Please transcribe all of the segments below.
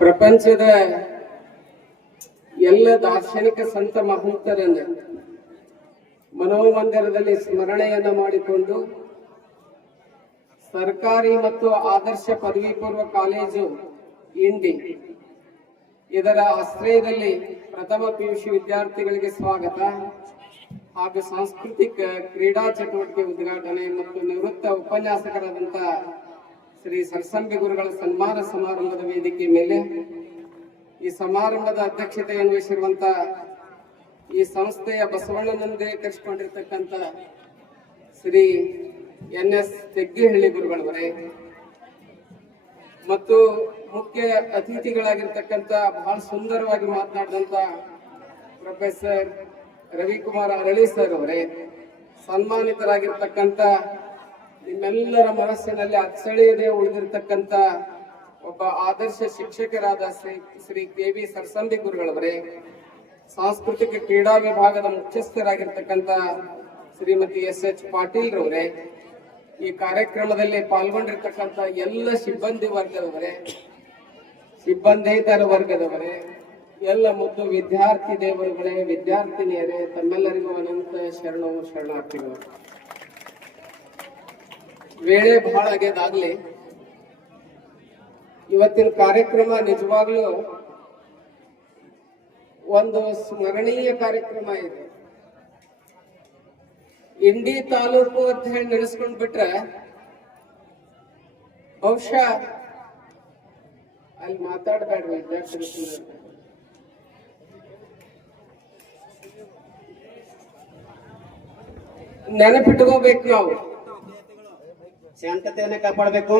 ಪ್ರಪಂಚದ ಎಲ್ಲ ದಾರ್ಶನಿಕ ಸಂತ ಮಹಂತರನ್ನು ಮನೋಮಂದಿರದಲ್ಲಿ ಸ್ಮರಣೆಯನ್ನ ಮಾಡಿಕೊಂಡು ಸರ್ಕಾರಿ ಮತ್ತು ಆದರ್ಶ ಪದವಿ ಪೂರ್ವ ಕಾಲೇಜು ಇಂಡಿ ಇದರ ಆಶ್ರಯದಲ್ಲಿ ಪ್ರಥಮ ಪಿಯುಸಿ ವಿದ್ಯಾರ್ಥಿಗಳಿಗೆ ಸ್ವಾಗತ ಹಾಗೂ ಸಾಂಸ್ಕೃತಿಕ ಕ್ರೀಡಾ ಚಟುವಟಿಕೆ ಉದ್ಘಾಟನೆ ಮತ್ತು ನಿವೃತ್ತ ಉಪನ್ಯಾಸಕರಾದಂತ ಶ್ರೀ ಸರ್ಸಂಬಿ ಗುರುಗಳ ಸನ್ಮಾನ ಸಮಾರಂಭದ ವೇದಿಕೆ ಮೇಲೆ ಈ ಸಮಾರಂಭದ ಅಧ್ಯಕ್ಷತೆಯನ್ನು ವಹಿಸಿರುವಂತ ಈ ಸಂಸ್ಥೆಯ ಬಸವಣ್ಣನಂದೇ ಕರೆಸಿಕೊಂಡಿರ್ತಕ್ಕಂಥ ಶ್ರೀ ಎನ್ ಎಸ್ ತೆಗ್ಗಿಹಳ್ಳಿ ಗುರುಗಳವರೇ, ಮತ್ತು ಮುಖ್ಯ ಅತಿಥಿಗಳಾಗಿರ್ತಕ್ಕಂಥ ಬಹಳ ಸುಂದರವಾಗಿ ಮಾತನಾಡಿದಂತ ಪ್ರೊಫೆಸರ್ ರವಿಕುಮಾರ್ ಅರಳಿ ಸರ್ ಅವರೇ, ಸನ್ಮಾನಿತರಾಗಿರ್ತಕ್ಕಂಥ ನಿಮ್ಮೆಲ್ಲರ ಮನಸ್ಸಿನಲ್ಲಿ ಅಚ್ಚಳಿಯದೆ ಉಳಿದಿರ್ತಕ್ಕಂತ ಒಬ್ಬ ಆದರ್ಶ ಶಿಕ್ಷಕರಾದ ಶ್ರೀ ಶ್ರೀ ಕೆ ವಿ ಸರ್ಸಂಬಿ ಗುರುಗಳವರೇ, ಸಾಂಸ್ಕೃತಿಕ ಕ್ರೀಡಾ ವಿಭಾಗದ ಮುಖ್ಯಸ್ಥರಾಗಿರ್ತಕ್ಕಂಥ ಶ್ರೀಮತಿ ಎಸ್ ಎಚ್ ಪಾಟೀಲ್ ರವರೇ, ಈ ಕಾರ್ಯಕ್ರಮದಲ್ಲಿ ಪಾಲ್ಗೊಂಡಿರ್ತಕ್ಕಂಥ ಎಲ್ಲ ಸಿಬ್ಬಂದಿ ವರ್ಗದವರೇ ಸಿಬ್ಬಂದೇತರ ವರ್ಗದವರೇ, ಎಲ್ಲ ಮುದ್ದು ವಿದ್ಯಾರ್ಥಿ ದೇವರುಗಳೇ, ವಿದ್ಯಾರ್ಥಿನಿಯರೇ, ತಮ್ಮೆಲ್ಲರಿಗೂ ಅನಂತ ಶರಣವು ಶರಣಾರ್ಥಿಗಳು. ವೇಳೆ ಬಹಳ ಆಗ್ಯದಾಗ್ಲಿ ಇವತ್ತಿನ ಕಾರ್ಯಕ್ರಮ ನಿಜವಾಗ್ಲೂ ಒಂದು ಸ್ಮರಣೀಯ ಕಾರ್ಯಕ್ರಮ ಇದೆ ಇಂಡಿ ತಾಲೂಕು ಅಂತ ಹೇಳಿ ನೆನೆಸ್ಕೊಂಡ್ ಬಿಟ್ರೆ ಬಹುಶಃ ಅಲ್ಲಿ ಮಾತಾಡಬೇಡ ವಿದ್ಯಾರ್ಥಿಗಳು ಸುಮ್ನೆ. ನೆನಪಿಟ್ಕೋಬೇಕು ನಾವು ಶಾಂತತೆಯನ್ನ ಕಾಪಾಡಬೇಕು.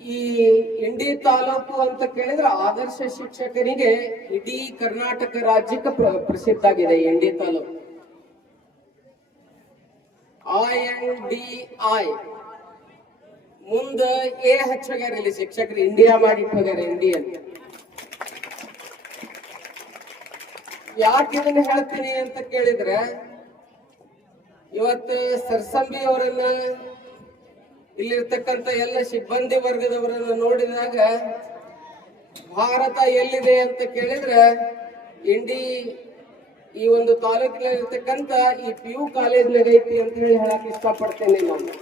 ಈ ಇಂಡಿ ತಾಲೂಕು ಅಂತ ಕೇಳಿದ್ರೆ ಆದರ್ಶ ಶಿಕ್ಷಕರಿಗೆ ಇಡೀ ಕರ್ನಾಟಕ ರಾಜ್ಯಕ್ಕೆ ಪ್ರ- ಪ್ರಸಿದ್ಧ ಆಗಿದೆ ಇಂಡಿ ತಾಲೂಕು. ಐ ಎನ್ ಮುಂದ ಎ ಹಚ್ಚೋಗ್ಯಾರ ಇಲ್ಲಿ ಶಿಕ್ಷಕರು ಇಂಡಿಯಾ ಮಾಡಿ ಹೋಗ್ಯಾರ ಇಂಡಿಯನ್ ಯಾಕೆ ಇದನ್ನ ಹೇಳ್ತೀನಿ ಅಂತ ಕೇಳಿದ್ರೆ ಇವತ್ತು ಸರ್ಸಂಬಿ ಅವರನ್ನ ಇಲ್ಲಿರ್ತಕ್ಕಂಥ ಎಲ್ಲ ಸಿಬ್ಬಂದಿ ವರ್ಗದವರನ್ನ ನೋಡಿದಾಗ, ಭಾರತ ಎಲ್ಲಿದೆ ಅಂತ ಕೇಳಿದ್ರೆ ಇಂಡಿ ಈ ಒಂದು ತಾಲೂಕಿನಲ್ಲಿರ್ತಕ್ಕಂಥ ಈ ಪಿ ಯು ಕಾಲೇಜ್ನಾಗ ಐತಿ ಅಂತ ಹೇಳಿ ಹೇಳಕ್ ಇಷ್ಟಪಡ್ತೇನೆ ನಾನು.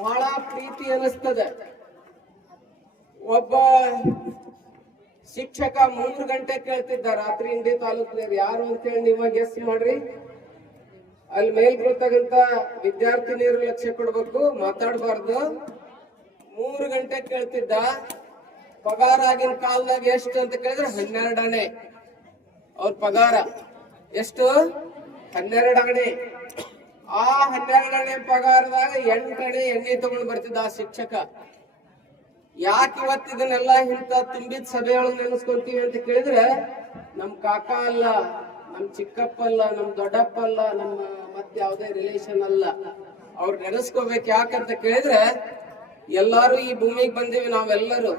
ಬಹಳ ಪ್ರೀತಿ ಅನಿಸ್ತದೆ. ಒಬ್ಬ ಶಿಕ್ಷಕ ಮೂರು ಗಂಟೆ ಕೇಳ್ತಿದ್ದ ರಾತ್ರಿ ಇಂಡಿ ತಾಲೂಕಿನ ಯಾರು ಅಂತೇಳಿ ನೀವಾಗ ಗೆಸ್ ಮಾಡ್ರಿ. ಅಲ್ಲಿ ಮೇಲ್ ವಿದ್ಯಾರ್ಥಿ ವಿದ್ಯಾರ್ಥಿನಿಯರು ಲಕ್ಷ್ಯ ಕೊಡ್ಬೇಕು, ಮಾತಾಡಬಾರ್ದು. ಮೂರು ಗಂಟೆ ಕೇಳ್ತಿದ್ದ, ಪಗಾರ ಆಗಿನ ಕಾಲದಾಗ ಎಷ್ಟು ಅಂತ ಕೇಳಿದ್ರೆ ಹನ್ನೆರಡು ಅಣೆ ಅವ್ರ ಪಗಾರ ಎಷ್ಟು? ಹನ್ನೆರಡು ಅಣೆ ಆ ಹನ್ನೆರಡು ಅಣೆ ಪಗಾರದಾಗ ಎಂಟು ಅಣೆ ಎಣ್ಣೆ ತಗೊಂಡು ಬರ್ತಿದ್ದ ಆ ಶಿಕ್ಷಕ. ಯಾಕೆ ಇವತ್ತು ಇದನ್ನೆಲ್ಲ ಇಂತ ತುಂಬಿದ ಸಭೆಗಳು ನೆನೆಸ್ಕೊಂತೀವಿ ಅಂತ ಕೇಳಿದ್ರೆ, ನಮ್ ಕಾಕ ಅಲ್ಲ, ನಮ್ ಚಿಕ್ಕಪ್ಪ ಅಲ್ಲ, ನಮ್ ದೊಡ್ಡಪ್ಪ ಅಲ್ಲ, ನಮ್ಮ ಯಾವುದೇ ರಿಲೇಷನ್ ಅಲ್ಲ. ಅವ್ರು ನೆನೆಸ್ಕೋಬೇಕು ಯಾಕಂತ ಕೇಳಿದ್ರೆ ಎಲ್ಲಾರು ಈ ಭೂಮಿಗೆ ಬಂದೀವಿ ನಾವೆಲ್ಲರೂ.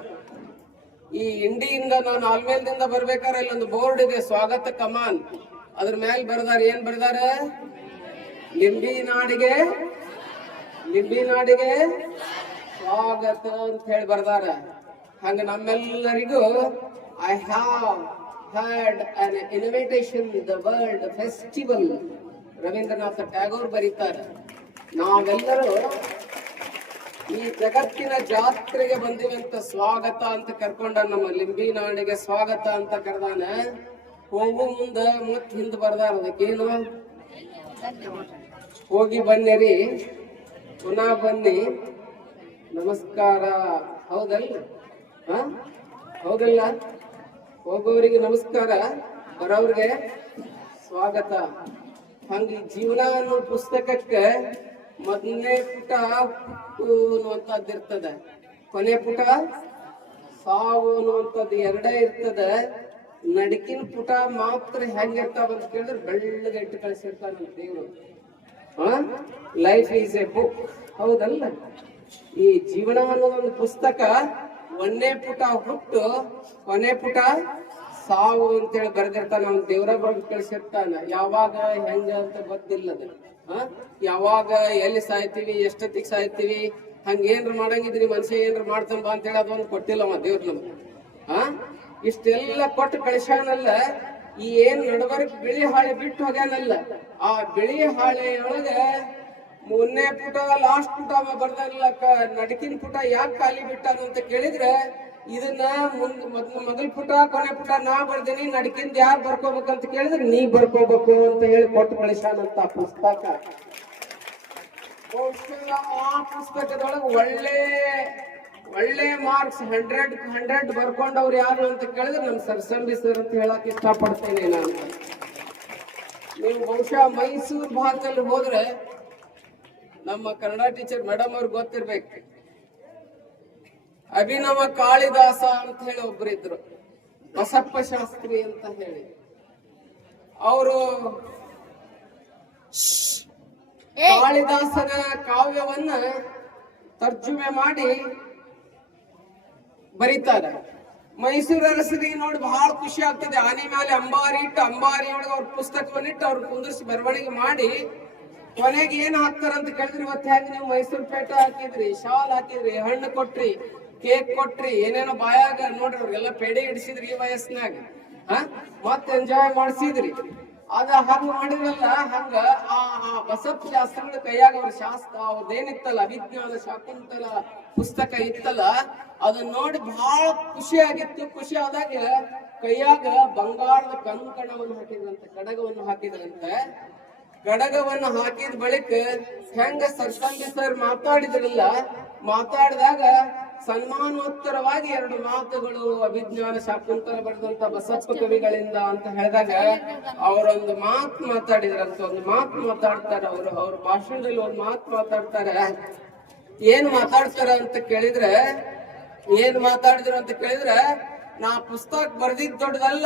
ಈ ಇಂಡಿಯಿಂದ ನಾನು ಆಲ್ಮೇಲ್ದಿಂದ ಬರ್ಬೇಕಾದ್ರೆ ಇಲ್ಲೊಂದು ಬೋರ್ಡ್ ಇದೆ, ಸ್ವಾಗತ ಕಮಾನ್. ಅದ್ರ ಮೇಲೆ ಬರ್ದಾರ, ಏನ್ ಬರ್ದಾರ? ಲಿಂಬಿ ನಾಡಿಗೆ ಲಿಂಬಿ ನಾಡಿಗೆ ಸ್ವಾಗತ ಅಂತ ಹೇಳಿ ಬರ್ದಾರ. ಹಂಗ ನಮ್ಮೆಲ್ಲರಿಗೂ I have had an invitation the world festival Rabindranath Tagore ಬರೀತಾರೆ. ನಾವೆಲ್ಲರೂ ಈ ಜಗತ್ತಿನ ಜಾತ್ರೆಗೆ ಬಂದಿವಂತ ಸ್ವಾಗತ ಅಂತ ಕರ್ಕೊಂಡ ನಮ್ಮ ಲಿಂಬಿ ನಾಡಿಗೆ ಸ್ವಾಗತ ಅಂತ ಕರೆದಾನ. ಹೋಗು ಮುಂದ ಮತ್ ಹಿಂದ್ ಬರ್ದಾರ ಅದಕ್ಕೇನು? ಹೋಗಿ ಬನ್ನಿರಿ. ಪುನಃ ಬನ್ನಿ. ನಮಸ್ಕಾರ. ಹೌದಲ್ಲ? ಹೌದಲ್ಲ? ಹೋಗೋರಿಗೆ ನಮಸ್ಕಾರ. ಬರೋರಿಗೆ ಸ್ವಾಗತ. ಹಂಗ ಜೀವನ ಅನ್ನೋ ಪುಸ್ತಕಕ್ಕೆ ಮೊದಲನೇ ಪುಟ ಅನ್ನುವಂಥದ್ದು ಇರ್ತದ. ಕೊನೆ ಪುಟ ಸಾವು ಅನ್ನುವಂಥದ್ದು ಎರಡೇ ಇರ್ತದ. ನಡಕಿನ ಪುಟ ಮಾತ್ರ ಹೆಂಗಿರ್ತಾವ ಅಂತ ಕೇಳಿದ್ರೆ ಬೆಳ್ಳಗೆ ಇಟ್ಟು ಕಳಿಸಿರ್ತಾನ ದೇವರು. ಲೈಫ್ ಈಸ್ ಎ ಬುಕ್ ಹೌದಲ್ಲ? ಈ ಜೀವನ ಅನ್ನೋದೊಂದು ಪುಸ್ತಕ ಒಂದೇ ಪುಟ ಹುಟ್ಟು, ಕೊನೆ ಪುಟ ಸಾವು ಅಂತೇಳಿ ಬರೆದಿರ್ತಾನ, ಅವ್ನ ದೇವ್ರ ಬರೆದು ಕಳಿಸಿರ್ತಾನ ಯಾವಾಗ ಹೆಂಗ ಅಂತ ಗೊತ್ತಿಲ್ಲ ಹ? ಯಾವಾಗ ಎಲ್ಲಿ ಸಾಯ್ತೀವಿ, ಎಷ್ಟೊತ್ತಿಗೆ ಸಾಯ್ತೀವಿ, ಹಂಗೇನ್ರ ಮಾಡಂಗಿದ್ರಿ ಮನುಷ್ಯ ಏನ್ರ ಮಾಡ್ತಾನ ಬಾ ಅಂತೇಳಿ ಅದೊಂದು ಕೊಟ್ಟಿಲ್ಲ ಅವ ದೇವ್ರ ನಮ್ಗೆ. ಹಾ ಇಷ್ಟೆಲ್ಲ ಕೊಟ್ಟು ಕಳಿಸ್ಯಾನಲ್ಲ, ಈ ಏನ್ ನಡಬರ್ಕ್ ಬಿಳಿ ಹಾಳೆ ಬಿಟ್ಟು ಹೋಗ್ಯಾನಲ್ಲ, ಆ ಬಿಳಿ ಹಾಳೆಯೊಳಗ ಮೊನ್ನೆ ಪುಟ ಲಾಸ್ಟ್ ಪುಟ ಕ- ನಡಕಿನ ಪುಟ ಯಾಕೆ ಖಾಲಿ ಬಿಟ್ಟಾನ ಅಂತ ಕೇಳಿದ್ರೆ ಇದನ್ನ ಮುಂದ್ ಮೊದ್ಲು ಪುಟ, ಕೊನೆ ಪುಟ ನಾ ಬರ್ದೇನಿ, ನಡಕಿಂದ ಯಾರು ಬರ್ಕೋಬೇಕಂತ ಕೇಳಿದ್ರೆ ನೀ ಬರ್ಕೋಬೇಕು ಅಂತ ಹೇಳಿ ಕೊಟ್ಟು ಕಳಿಸಾನಂತ ಪುಸ್ತಕ. ಆ ಪುಸ್ತಕದೊಳಗೆ ಒಳ್ಳೆ ಒಳ್ಳೆ ಮಾರ್ಕ್ಸ್ ಹಂಡ್ರೆಡ್ ಹಂಡ್ರೆಡ್ ಬರ್ಕೊಂಡವ್ರು ಯಾರು ಅಂತ ಕೇಳಿದ್ರೆ ನಮ್ ಸರ್ಸಂಬಿ ಸರ್ ಅಂತ ಹೇಳಕ್ ಇಷ್ಟಪಡ್ತೇನೆ ನಾನು. ನೀವು ಬಹುಶಃ ಮೈಸೂರು ಭಾಗದಲ್ಲಿ ಹೋದ್ರೆ ನಮ್ಮ ಕನ್ನಡ ಟೀಚರ್ ಮೇಡಮ್ ಅವ್ರಿಗೆ ಗೊತ್ತಿರ್ಬೇಕು. ಅಭಿನವ ಕಾಳಿದಾಸ ಅಂತ ಹೇಳಿ ಒಬ್ರಿದ್ರು. ಬಸಪ್ಪ ಶಾಸ್ತ್ರಿ ಅಂತ ಹೇಳಿ. ಅವರು ಕಾಳಿದಾಸನ ಕಾವ್ಯವನ್ನ ತರ್ಜುಮೆ ಮಾಡಿ ಬರೀತಾರೆ. ಮೈಸೂರು ಅರಸರಿಗೆ ನೋಡಿ ಬಹಳ ಖುಷಿ ಆಗ್ತದೆ. ಆನೆ ಮೇಲೆ ಅಂಬಾರಿ ಇಟ್ಟು ಅಂಬಾರಿ ಒಳಗೆ ಅವ್ರ ಪುಸ್ತಕವನ್ನಿಟ್ಟು ಅವ್ರ ಕುಂದರ್ಸಿ ಬರವಣಿಗೆ ಮಾಡಿ ಕೊನೆಗೆ ಏನ್ ಹಾಕ್ತಾರಂತ ಕೇಳಿದ್ರಿ ಇವತ್ತು ಹೇಗೆ ನೀವು ಮೈಸೂರು ಪೇಟ ಹಾಕಿದ್ರಿ ಶಾಲ್ ಹಾಕಿದ್ರಿ ಹಣ್ಣು ಕೊಟ್ರಿ ಕೇಕ್ ಕೊಟ್ರಿ, ಏನೇನೋ ಬಾಯಾಗ ನೋಡ್ರಿ, ಅವ್ರಿಗೆಲ್ಲ ಪೇಡೆ ಇಡಿಸಿದ್ರಿ ಈ ವಯಸ್ಸಿನಾಗ. ಹ? ಮತ್ ಎಂಜಾಯ್ ಮಾಡಿಸಿದ್ರಿ. ಅದ ಹಂಗ ಮಾಡಿದ್ರಲ್ಲ, ಹಂಗ ಆ ಬಸಪ್ ಶಾಸ್ತ್ರಗಳ ಕೈಯಾಗ ಅವ್ರ ಶಾಸ್ತ್ರ ಅವ್ರದ್ದೇನಿತ್ತಲ್ಲ ಅಭಿಜ್ಞಾನ ಶಾಕುಂತಲ ಪುಸ್ತಕ ಇತ್ತಲ್ಲ ಅದನ್ನ ನೋಡಿ ಬಹಳ ಖುಷಿ ಆಗಿತ್ತು. ಖುಷಿ ಆದಾಗ ಕೈಯಾಗ ಬಂಗಾರದ ಕಂಕಣವನ್ನು ಹಾಕಿದ್ರಂತೆ, ಕಡಗವನ್ನು ಹಾಕಿದ್ರಂತೆ. ಕಡಗವನ್ನು ಹಾಕಿದ ಬಳಿಕ ಹೆಂಗ ಸರ್ಸಂಗಿ ಸರ್ ಮಾತಾಡಿದ್ರಲ್ಲ, ಮಾತಾಡಿದಾಗ ಸನ್ಮಾನೋತ್ತರವಾಗಿ ಎರಡು ಮಾತುಗಳು, ಅಭಿಜ್ಞಾನ ಶಾಕುಂತಲ ಬರೆದಂತ ಬಸಪ್ಪ ಕವಿಗಳಿಂದ ಅಂತ ಹೇಳಿದಾಗ ಅವರೊಂದು ಮಾತು ಮಾತಾಡಿದ್ರಂತ, ಒಂದು ಮಾತು ಮಾತಾಡ್ತಾರೆ ಅವರು. ಅವ್ರ ಭಾಷಣದಲ್ಲಿ ಒಂದು ಮಾತು ಮಾತಾಡ್ತಾರೆ. ಏನ್ ಮಾತಾಡ್ತಾರ ಅಂತ ಕೇಳಿದ್ರೆ, ಏನ್ ಮಾತಾಡಿದ್ರು ಅಂತ ಕೇಳಿದ್ರೆ, ನಾ ಪುಸ್ತಕ ಬರ್ದಿದ್ ದೊಡ್ಡದಲ್ಲ.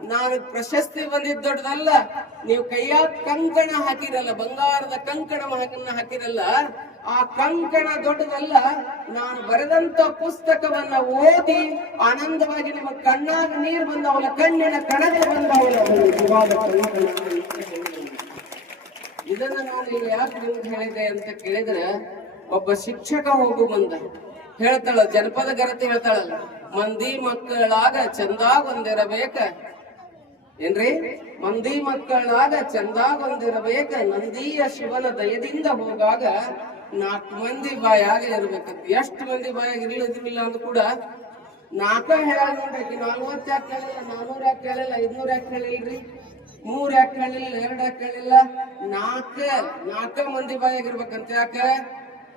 ನಾನು ಪ್ರಶಸ್ತಿ ಬಂದಿದ್ ದೊಡ್ಡದಲ್ಲ. ನೀವು ಕೈಯಾಗ ಕಂಕಣ ಹಾಕಿರಲ್ಲ, ಬಂಗಾರದ ಕಂಕಣ ಹಾಕಿರಲ್ಲ, ಆ ಕಂಕಣ ದೊಡ್ಡದಲ್ಲ. ನಾನು ಬರೆದಂತ ಪುಸ್ತಕವನ್ನ ಓದಿ ಆನಂದವಾಗಿ ನಿಮ್ಮ ಕಣ್ಣಾಗ ನೀರು ಬಂದವಳ ಕಣ್ಣಿನ ಕಣದ ಬಂದವಳ ಇದನ್ನ ನಾನು ಯಾಕೆ ನಿಮ್ಗೆ ಹೇಳಿದೆ ಅಂತ ಕೇಳಿದ್ರೆ, ಒಬ್ಬ ಶಿಕ್ಷಕ ಹೋಗು ಬಂದ. ಹೇಳ್ತಾಳ, ಜನಪದ ಗರತಿ ಹೇಳ್ತಾಳಲ್ಲ, ಮಂದಿ ಮಕ್ಕಳಾಗ ಚಂದಾಗೊಂದಿರಬೇಕ ಏನ್ರಿ? ಮಂದಿ ಮಕ್ಕಳಾಗ ಚಂದಾಗೊಂದಿರಬೇಕ ನಂದಿಯ ಶಿವನ ದಯದಿಂದ ಹೋಗಾಗ ನಾಲ್ಕು ಮಂದಿ ಬಾಯಾಗ ಇರ್ಬೇಕಂತ. ಎಷ್ಟು ಮಂದಿ ಬಾಯಾಗ ಇರ್ಲಿದ್ರಿಲ್ಲ ಅಂದ್ ಕೂಡ ನಾಲ್ಕ ಹೇಳ ನೋಡ್ರಿ ನಲ್ವತ್ತು ಯಾಕೆ ಹೇಳಿಲ್ಲ, ನಾನೂರ ಯಾಕೆ ಹೇಳಿಲ್ಲ, ಐದ್ನೂರ ಯಾಕೆ ಹೇಳಿಲ್ರಿ? ಮೂರ್ ಯಾಕೆ ಹೇಳಿಲ್ಲ, ಎರಡ್ ಯಾಕೆ ಹೇಳಿಲ್ಲ? ನಾಲ್ಕ ನಾಲ್ಕ ಮಂದಿ ಬಾಯಾಗ ಇರ್ಬೇಕಂತ ಯಾಕ?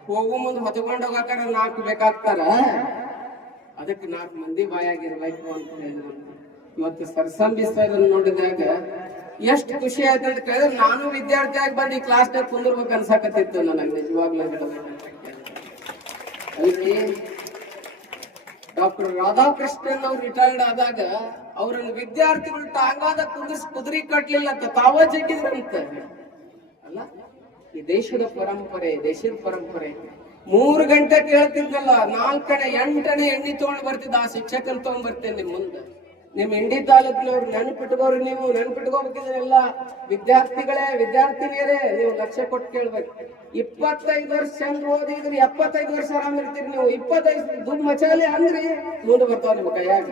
ಹೋಗೋ ಮುಂದೆ ಹೊತ್ಕೊಂಡು ಹೋಗಾಕ ನಾಲ್ಕು ಬೇಕಾಗ್ತಾರ. ಅದಕ್ಕೆ ನಾಲ್ಕು ಮಂದಿ ಬಾಯಾಗಿರ್ಬೇಕು ಅಂತ ಹೇಳಿದ್ರು. ಇವತ್ತು ಸರ್ಸಂಬಿ ಇದನ್ನ ನೋಡಿದಾಗ ಎಷ್ಟು ಖುಷಿ ಆಯ್ತು ಅಂತ ಕೇಳಿದ್ರೆ ನಾನು ವಿದ್ಯಾರ್ಥಿಯಾಗಿ ಬಂದು ಈ ಕ್ಲಾಸ್ನಾಗ ಕುಂದಿರ್ಬೇಕು ಅನ್ಸಕತ್ತಿತ್ತು ನನಗೆ ನಿಜವಾಗ್ಲೂ ಅದಕ್ಕೆ ಡಾಕ್ಟರ್ ರಾಧಾಕೃಷ್ಣನ್ ಅವ್ರು ರಿಟೈರ್ಡ್ ಆದಾಗ ಅವ್ರನ್ನ ವಿದ್ಯಾರ್ಥಿಗಳು ತಾಂಗಾದ ಕುಂದಿಸ್ ಕುದುರಿ ಕಟ್ಲಿಲ್ಲ ಅಂತ ತಾವ ಜಗ್ಗಿದ್ರಂತ ಅಲ್ಲ, ಈ ದೇಶದ ಪರಂಪರೆ ದೇಶದ ಪರಂಪರೆ. ಮೂರು ಗಂಟೆ ಕೇಳ್ತಿದ್ದಲ್ಲ ನಾಲ್ಕನೇ, ಎಂಟನೇ ಎಣ್ಣೆ ತಗೊಂಡ್ ಬರ್ತಿದ್ದ ಆ ಶಿಕ್ಷಕನ್ ತಗೊಂಡ್ ಬರ್ತೇನೆ ಮುಂದೆ. ನಿಮ್ ಇಂಡಿ ತಾಲೂಕಿನವ್ರು ನೆನ್ಪಿಟ್ಕೋರಿ ನೀವು ನೆನ್ಪಿಟ್ಕೋಬೇಕಿದ್ರೆಲ್ಲ ವಿದ್ಯಾರ್ಥಿಗಳೇ, ವಿದ್ಯಾರ್ಥಿನಿಯರೇ, ನೀವು ಲಕ್ಷ್ಯ ಕೊಟ್ಟು ಕೇಳ್ಬೇಕು. ಇಪ್ಪತ್ತೈದು ವರ್ಷ ಚಂದ ಓದಿದ್ರಿ, ಎಪ್ಪತ್ತೈದು ವರ್ಷ ಆರಾಮ್ ಇರ್ತೀರಿ ನೀವು. ಇಪ್ಪತ್ತೈದು ದುಡ್ಡು ಮಚಾಲಿ ಅಂದ್ರಿ, ಮುಂದೆ ಬರ್ತಾವ ನಿಮ್ಮ ಕೈಯಾಗ.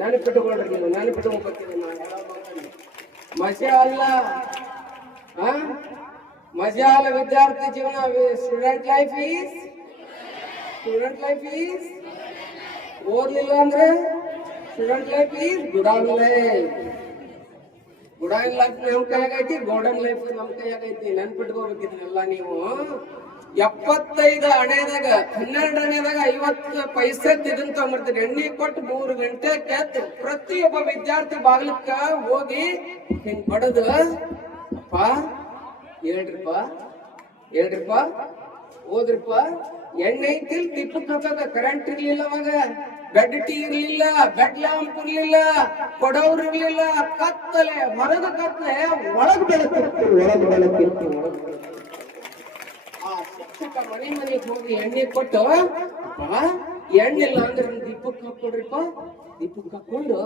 ನೆನಪಿಟ್ಕೊಳ್ರಿ ನೀವು ನೆನಪಿಟ್ಕೊಬೇಕಿದ್ರೆ ಮಜಾ ಅಲ್ಲ. ಹಾ ಮಜಾ ಅಲ್ಲ ವಿದ್ಯಾರ್ಥಿ ಜೀವನ. Student life is student life is ಓದ್ಲಿಲ್ಲ ಅಂದ್ರೆ student life is golden life golden life ನಮ್ ಕೈಯಾಗ ಐತಿ ಗೋಲ್ಡನ್ ಲೈಫ್ ನಮ್ ಕೈಯಾಗೈತಿ ನೆನ್ಪಿಟ್ಕೋಬೇಕಿದ್ನೆಲ್ಲ ನೀವು. ಎಪ್ಪತ್ತೈದು ಹಣೆದಾಗ, ಹನ್ನೆರಡು ಅಣೆದಾಗ ಐವತ್ತು ಪೈಸೆ ಇದನ್ನ ತಗೊಂಡ್ಬಿಡ್ತೀರಿ ಎಣ್ಣೆ ಕೊಟ್ಟು ಮೂರು ಗಂಟೆ ಕೆತ್ತ ಪ್ರತಿಯೊಬ್ಬ ವಿದ್ಯಾರ್ಥಿ ಬಾಗ್ಲಕ್ಕ ಹೋಗಿ ಹಿಂಗ್ ಬಡದು. ಅಪ್ಪ, ಹೇಳ್ರಿಪ್ಪ ಹೇಳ್ರಿಪ್ಪ. ಓದ್ರಿಪ್ಪ ಎಣ್ಣೆ ಐತಿಲ್ ತಿಪ್ಪಕ್ ಹಾಕಕ ಕರೆಂಟ್ ಇರ್ಲಿಲ್ಲ ಅವಾಗ. ಬೆಡ್ ಟೀ ಇರ್ಲಿಲ್ಲ ಬೆಡ್ ಲ್ಯಾಂಪ್ ಇರ್ಲಿಲ್ಲ ಕೊಡವ್ರು ಇರ್ಲಿಲ್ಲ ಕತ್ತಲೆ ಮರದ ಕತ್ತಲೆ ಒಳಗ್ ಬೆಳಕು ಒಳಗ್ ಬೆಳಕಿತ್ತು ಒಳಗ್. ಆ ಶಿಕ್ಷಕ ಮನೆ ಮನೆಗೆ ಹೋಗಿ ಎಣ್ಣೆ ಕೊಟ್ಟು ಎಣ್ಣೆ ಇಲ್ಲ ಅಂದ್ರೆ ದೀಪಕ್ ಹಾಕೊಡ್ರಿಪ್ಪ ದೀಪಕ್ ಹಾಕೊಂಡು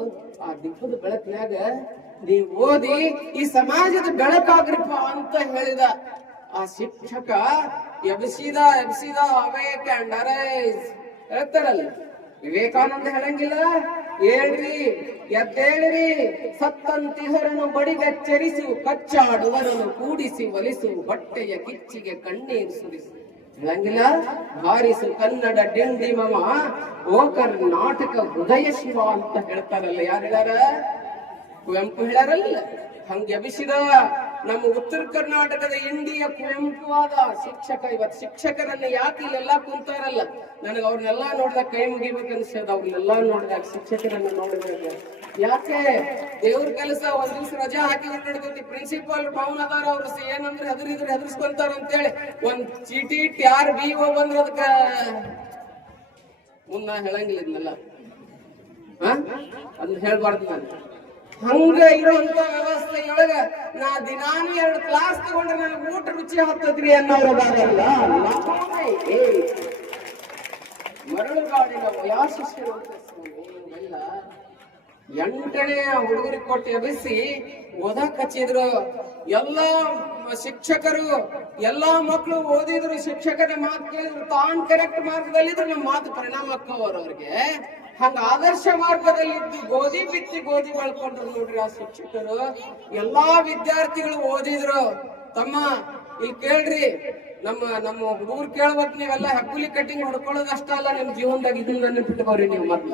ಆ ದೀಪದ ಬೆಳಕಿನಾಗ ನೀವ್ ಓದಿ ಈ ಸಮಾಜದ ಬೆಳಕಾಗ್ರಿಪ್ಪ ಅಂತ ಹೇಳಿದ. ಆ ಶಿಕ್ಷಕ ಎಬ್ಸಿದ ಎಬ್ಸಿದ ಅವೇಕ್ ಅಂಡ್ ಅರೈಸ್ ಹೇಳ್ತಾರಲ್ಲ, ವಿವೇಕಾನಂದ ಹೇಳಂಗಿಲ್ಲ ಹೇಳ್ರಿ ಎದ್ದೇಳ್ರಿ ಸತ್ತಂತಿಹರನು ಬಡಿಗೆಚ್ಚರಿಸು ಕಚ್ಚಾಡುವರನ್ನು ಕೂಡಿಸಿ ಒಲಿಸು, ಬಟ್ಟೆಯ ಕಿಚ್ಚಿಗೆ ಕಣ್ಣೀರು ಸುರಿಸು. ಹೇಳಂಗಿಲ್ಲ, ಬಾರಿಸು ಕನ್ನಡ ಡಿಂಡಿ ಮಮ ಓ ಕರ್ನಾಟಕ ಹೃದಯ ಶಿವ ಅಂತ ಹೇಳ್ತಾರಲ್ಲ ಯಾರು ಹೇಳಾರ ಕುವೆಂಪು ಹೇಳಾರಲ್ಲ, ಹಂಗೆ ಎಬಿಸಿದ ನಮ್ಮ ಉತ್ತರ ಕರ್ನಾಟಕದ ಇಂಡಿಯ ಕುವೆಂಪುವಾದ ಶಿಕ್ಷಕ ಇವತ್ ಶಿಕ್ಷಕರನ್ನ ಯಾಕೆ ಇಲ್ಲೆಲ್ಲ ಕುಂತಾರಲ್ಲ? ನನಗೆ ಅವ್ರನ್ನೆಲ್ಲ ನೋಡಿದಾಗ ಕೈ ಮುಗಿಬೇಕು ಅನ್ಸದ ಅವ್ರನ್ನೆಲ್ಲ ನೋಡಿದಾಗ ಶಿಕ್ಷಕರನ್ನ ನೋಡಿದಾಗ. ಯಾಕೆ? ದೇವ್ರ ಕೆಲಸ ಒಂದ್ ದಿವ್ಸ ರಜಾ ಹಾಕಿ ನಡ್ದೈತಿ ಪ್ರಿನ್ಸಿಪಾಲ್ ಭವನ್ ಅದಾರ ಅವ್ರ ಏನಂದ್ರೆ ಹೆದರಿದ್ರೆ ಹೆದರ್ಸ್ಕೊಂತಾರ ಅಂತೇಳಿ. ಒಂದ್ ಚೀಟಿ ಟ್ಯಾರ್ ಯಾರು ಬಿ ಓ ಬಂದ್ರ ಅದಕ್ಕ ಮುನ್ನ ಹೇಳಂಗಿಲ್ಲ ಇದನ್ನೆಲ್ಲ ಹಾ ಅದನ್ನ ಹೇಳ್ಬಾರ್ದು ನಾನು. ಹಂಗ ಇರುವಂತ ವ್ಯವಸ್ಥೆಯೊಳಗ ನಾ ದಿನಾನು ಎರಡು ಕ್ಲಾಸ್ ತಗೊಂಡ್ರೆ ನನಗೆ ಊಟ ರುಚಿ ಹತ್ತದ್ರಿ ಅನ್ನೋರದಾರಲ್ಲ ಮರಳುಗಾಡಿನ ಮರಳು ಗಾಡಿನ ಅಂತ ಸ್ವಾಮಿ, ಎಂಟನೇ ಹುಡುಗರಿಗೆ ಕೊಟ್ಟು ಎಬ್ಬಿಸಿ ಓದಕ್ ಹಚ್ಚಿದ್ರು. ಎಲ್ಲಾ ಶಿಕ್ಷಕರು ಎಲ್ಲಾ ಮಕ್ಕಳು ಓದಿದ್ರು ಶಿಕ್ಷಕರ ಮಾತು ಕೇಳಿದ್ರು ತಾನ್ ಕರೆಕ್ಟ್ ಮಾರ್ಗದಲ್ಲಿದ್ರು ನಮ್ಮ ಮಾತು ಪರಿಣಾಮ ಆಕ್ಕವ್ರು ಅವ್ರಿಗೆ ಹಂಗ ಆದರ್ಶ ಮಾರ್ಗದಲ್ಲಿದ್ದು ಗೋಧಿ ಬಿತ್ತಿ ಗೋಧಿ ಬೆಳ್ಕೊಂಡ್ರು ನೋಡ್ರಿ ಆ ಶಿಕ್ಷಕರು, ಎಲ್ಲಾ ವಿದ್ಯಾರ್ಥಿಗಳು ಓದಿದ್ರು. ತಮ್ಮ, ಇಲ್ಲಿ ಕೇಳ್ರಿ, ನಮ್ಮ ನಮ್ಮ ಹುಡುಗರು ಕೇಳ್ಬೇಕು ನೀವೆಲ್ಲ ಹಗ್ಗುಲಿ ಕಟ್ಟಿಂಗ್ ಹೊಡ್ಕೊಳ್ಳೋದು ಅಷ್ಟ ಅಲ್ಲ, ನಿಮ್ ಜೀವನದಾಗ ಇದನ್ನ ನೆನ್ಪಿಟ್ಕೋರಿ ನೀವು ಮತ್ತ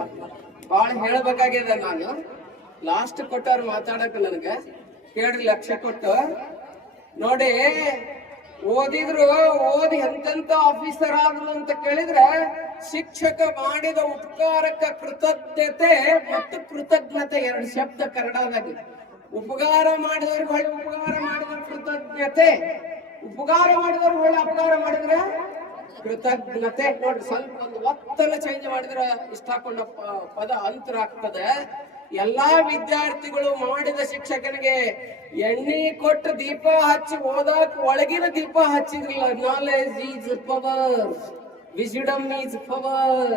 ಬಾಳ ಹೇಳ್ಬೇಕಾಗ್ಯದ ನಾನು. ಲಾಸ್ಟ್ ಕೊಟ್ಟವ್ರು ಮಾತಾಡಕ್ ನನಗ ಕೇಳ್ರಿ ಲಕ್ಷ ಕೊಟ್ಟು. ನೋಡಿ, ಓದಿದ್ರು, ಓದಿ ಎಂತೆಂತ ಆಫೀಸರ್ ಆದ್ರು ಅಂತ ಕೇಳಿದ್ರೆ ಶಿಕ್ಷಕ ಮಾಡಿದ ಉಪಕಾರಕ್ಕ ಕೃತಜ್ಞತೆ ಮತ್ತು ಕೃತಜ್ಞತೆ ಎರಡು ಶಬ್ದ ಕನ್ನಡದಲ್ಲಿ. ಉಪಕಾರ ಮಾಡಿದವ್ರಿಗೆ ಒಳ್ಳೆ ಉಪಕಾರ ಮಾಡಿದ ಕೃತಜ್ಞತೆ. ಉಪಕಾರ ಮಾಡಿದವ್ರು ಒಳ್ಳೆ ಅಪಕಾರ ಮಾಡಿದ್ರೆ ಕೃತಜ್ಞತೆ. ನೋಡ್ರಿ, ಸ್ವಲ್ಪ ಒಂದು ಒತ್ತಲ ಚೇಂಜ್ ಮಾಡಿದ್ರ ಇಷ್ಟ ಹಾಕೊಂಡ ಪದ ಅಂತರ ಆಗ್ತದೆ. ಎಲ್ಲಾ ವಿದ್ಯಾರ್ಥಿಗಳು ಮಾಡಿದ ಶಿಕ್ಷಕನಿಗೆ ಎಣ್ಣೆ ಕೊಟ್ಟು ದೀಪ ಹಚ್ಚಿ ಓದಾಕ್ ಒಳಗಿನ ದೀಪ ಹಚ್ಚಿದ್ರಲ್ಲ knowledge is power wisdom is power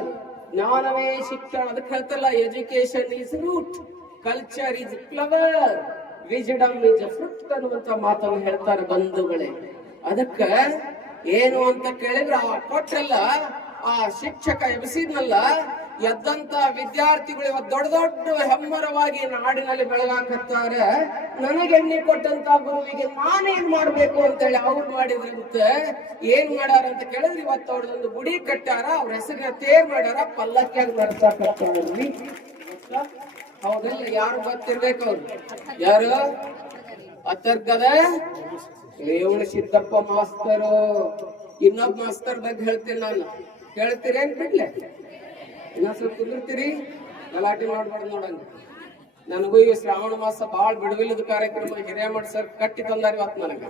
ಜ್ಞಾನವೇ ಶಿಕ್ಷಣ ಅದಕ್ಕೆ ಹೇಳ್ತಲ್ಲ education is root culture is flower wisdom is fruit ಅನ್ನುವಂತ ಮಾತನ್ನು ಹೇಳ್ತಾರೆ ಬಂಧುಗಳೇ. ಅದಕ್ಕ ಏನು ಅಂತ ಕೇಳಿದ್ರೆ ಆ ಕೊಟ್ಟಲ್ಲ ಆ ಶಿಕ್ಷಕ ಎಬ್ಸಿದ್ನಲ್ಲ ಎದ್ದಂತ ವಿದ್ಯಾರ್ಥಿಗಳು ಇವತ್ತು ದೊಡ್ಡ ದೊಡ್ಡ ಹೆಮ್ಮರವಾಗಿ ನಾಡಿನಲ್ಲಿ ಬೆಳಗಾಕತ್ತಾರೆ. ನನಗೆ ಎಣ್ಣೆ ಕೊಟ್ಟಂತ ಗುರುವಿಗೆ ನಾನೇನ್ ಮಾಡ್ಬೇಕು ಅಂತೇಳಿ ಅವ್ರು ಮಾಡಿದ್ರಂತೆ ಏನ್ ಮಾಡ್ಯಾರ ಅಂತ ಕೇಳಿದ್ರೆ ಇವತ್ತು ಅವ್ರದೊಂದು ಗುಡಿ ಕಟ್ಟಾರ ಅವ್ರ ಹೆಸರಿನ ತೇರ್ ಮಾಡ್ಯಾರ ಪಲ್ಲಕ್ಕಿಯಾಗಿ ನಡ್ಸಾಕತ್ತಾರ್ರಿ ಹೌದಿಲ್ಲ, ಯಾರು ಗೊತ್ತಿರ್ಬೇಕು ಅವ್ರು? ಯಾರು? ಅತರ್ಗದ ರೇವಣ ಸಿದ್ದಪ್ಪ ಮಾಸ್ತರು. ಇನ್ನೊಬ್ಬ ಮಾಸ್ತರ್ ಬಗ್ಗೆ ಹೇಳ್ತೀನಿ ನಾನು. ಹೇಳ್ತೀರೇನ್ ಬಿಡ್ಲೆ? ಇನ್ನೊಂದ್ ಸ್ವಲ್ಪ ಕುಂದಿರ್ತೀರಿ? ಗಲಾಟೆ ಮಾಡ್ಬಾರ್ದು ನೋಡಂಗ ನನಗೂ ಈಗ ಶ್ರಾವಣ ಮಾಸ ಬಾಳ ಬಿಡುವಿಲ್ಲದ ಕಾರ್ಯಕ್ರಮ ಹಿರೇಮಠ ಸರ್ ಕಟ್ಟಿ ತಂದಾರ ಇವತ್ತು ನನಗ.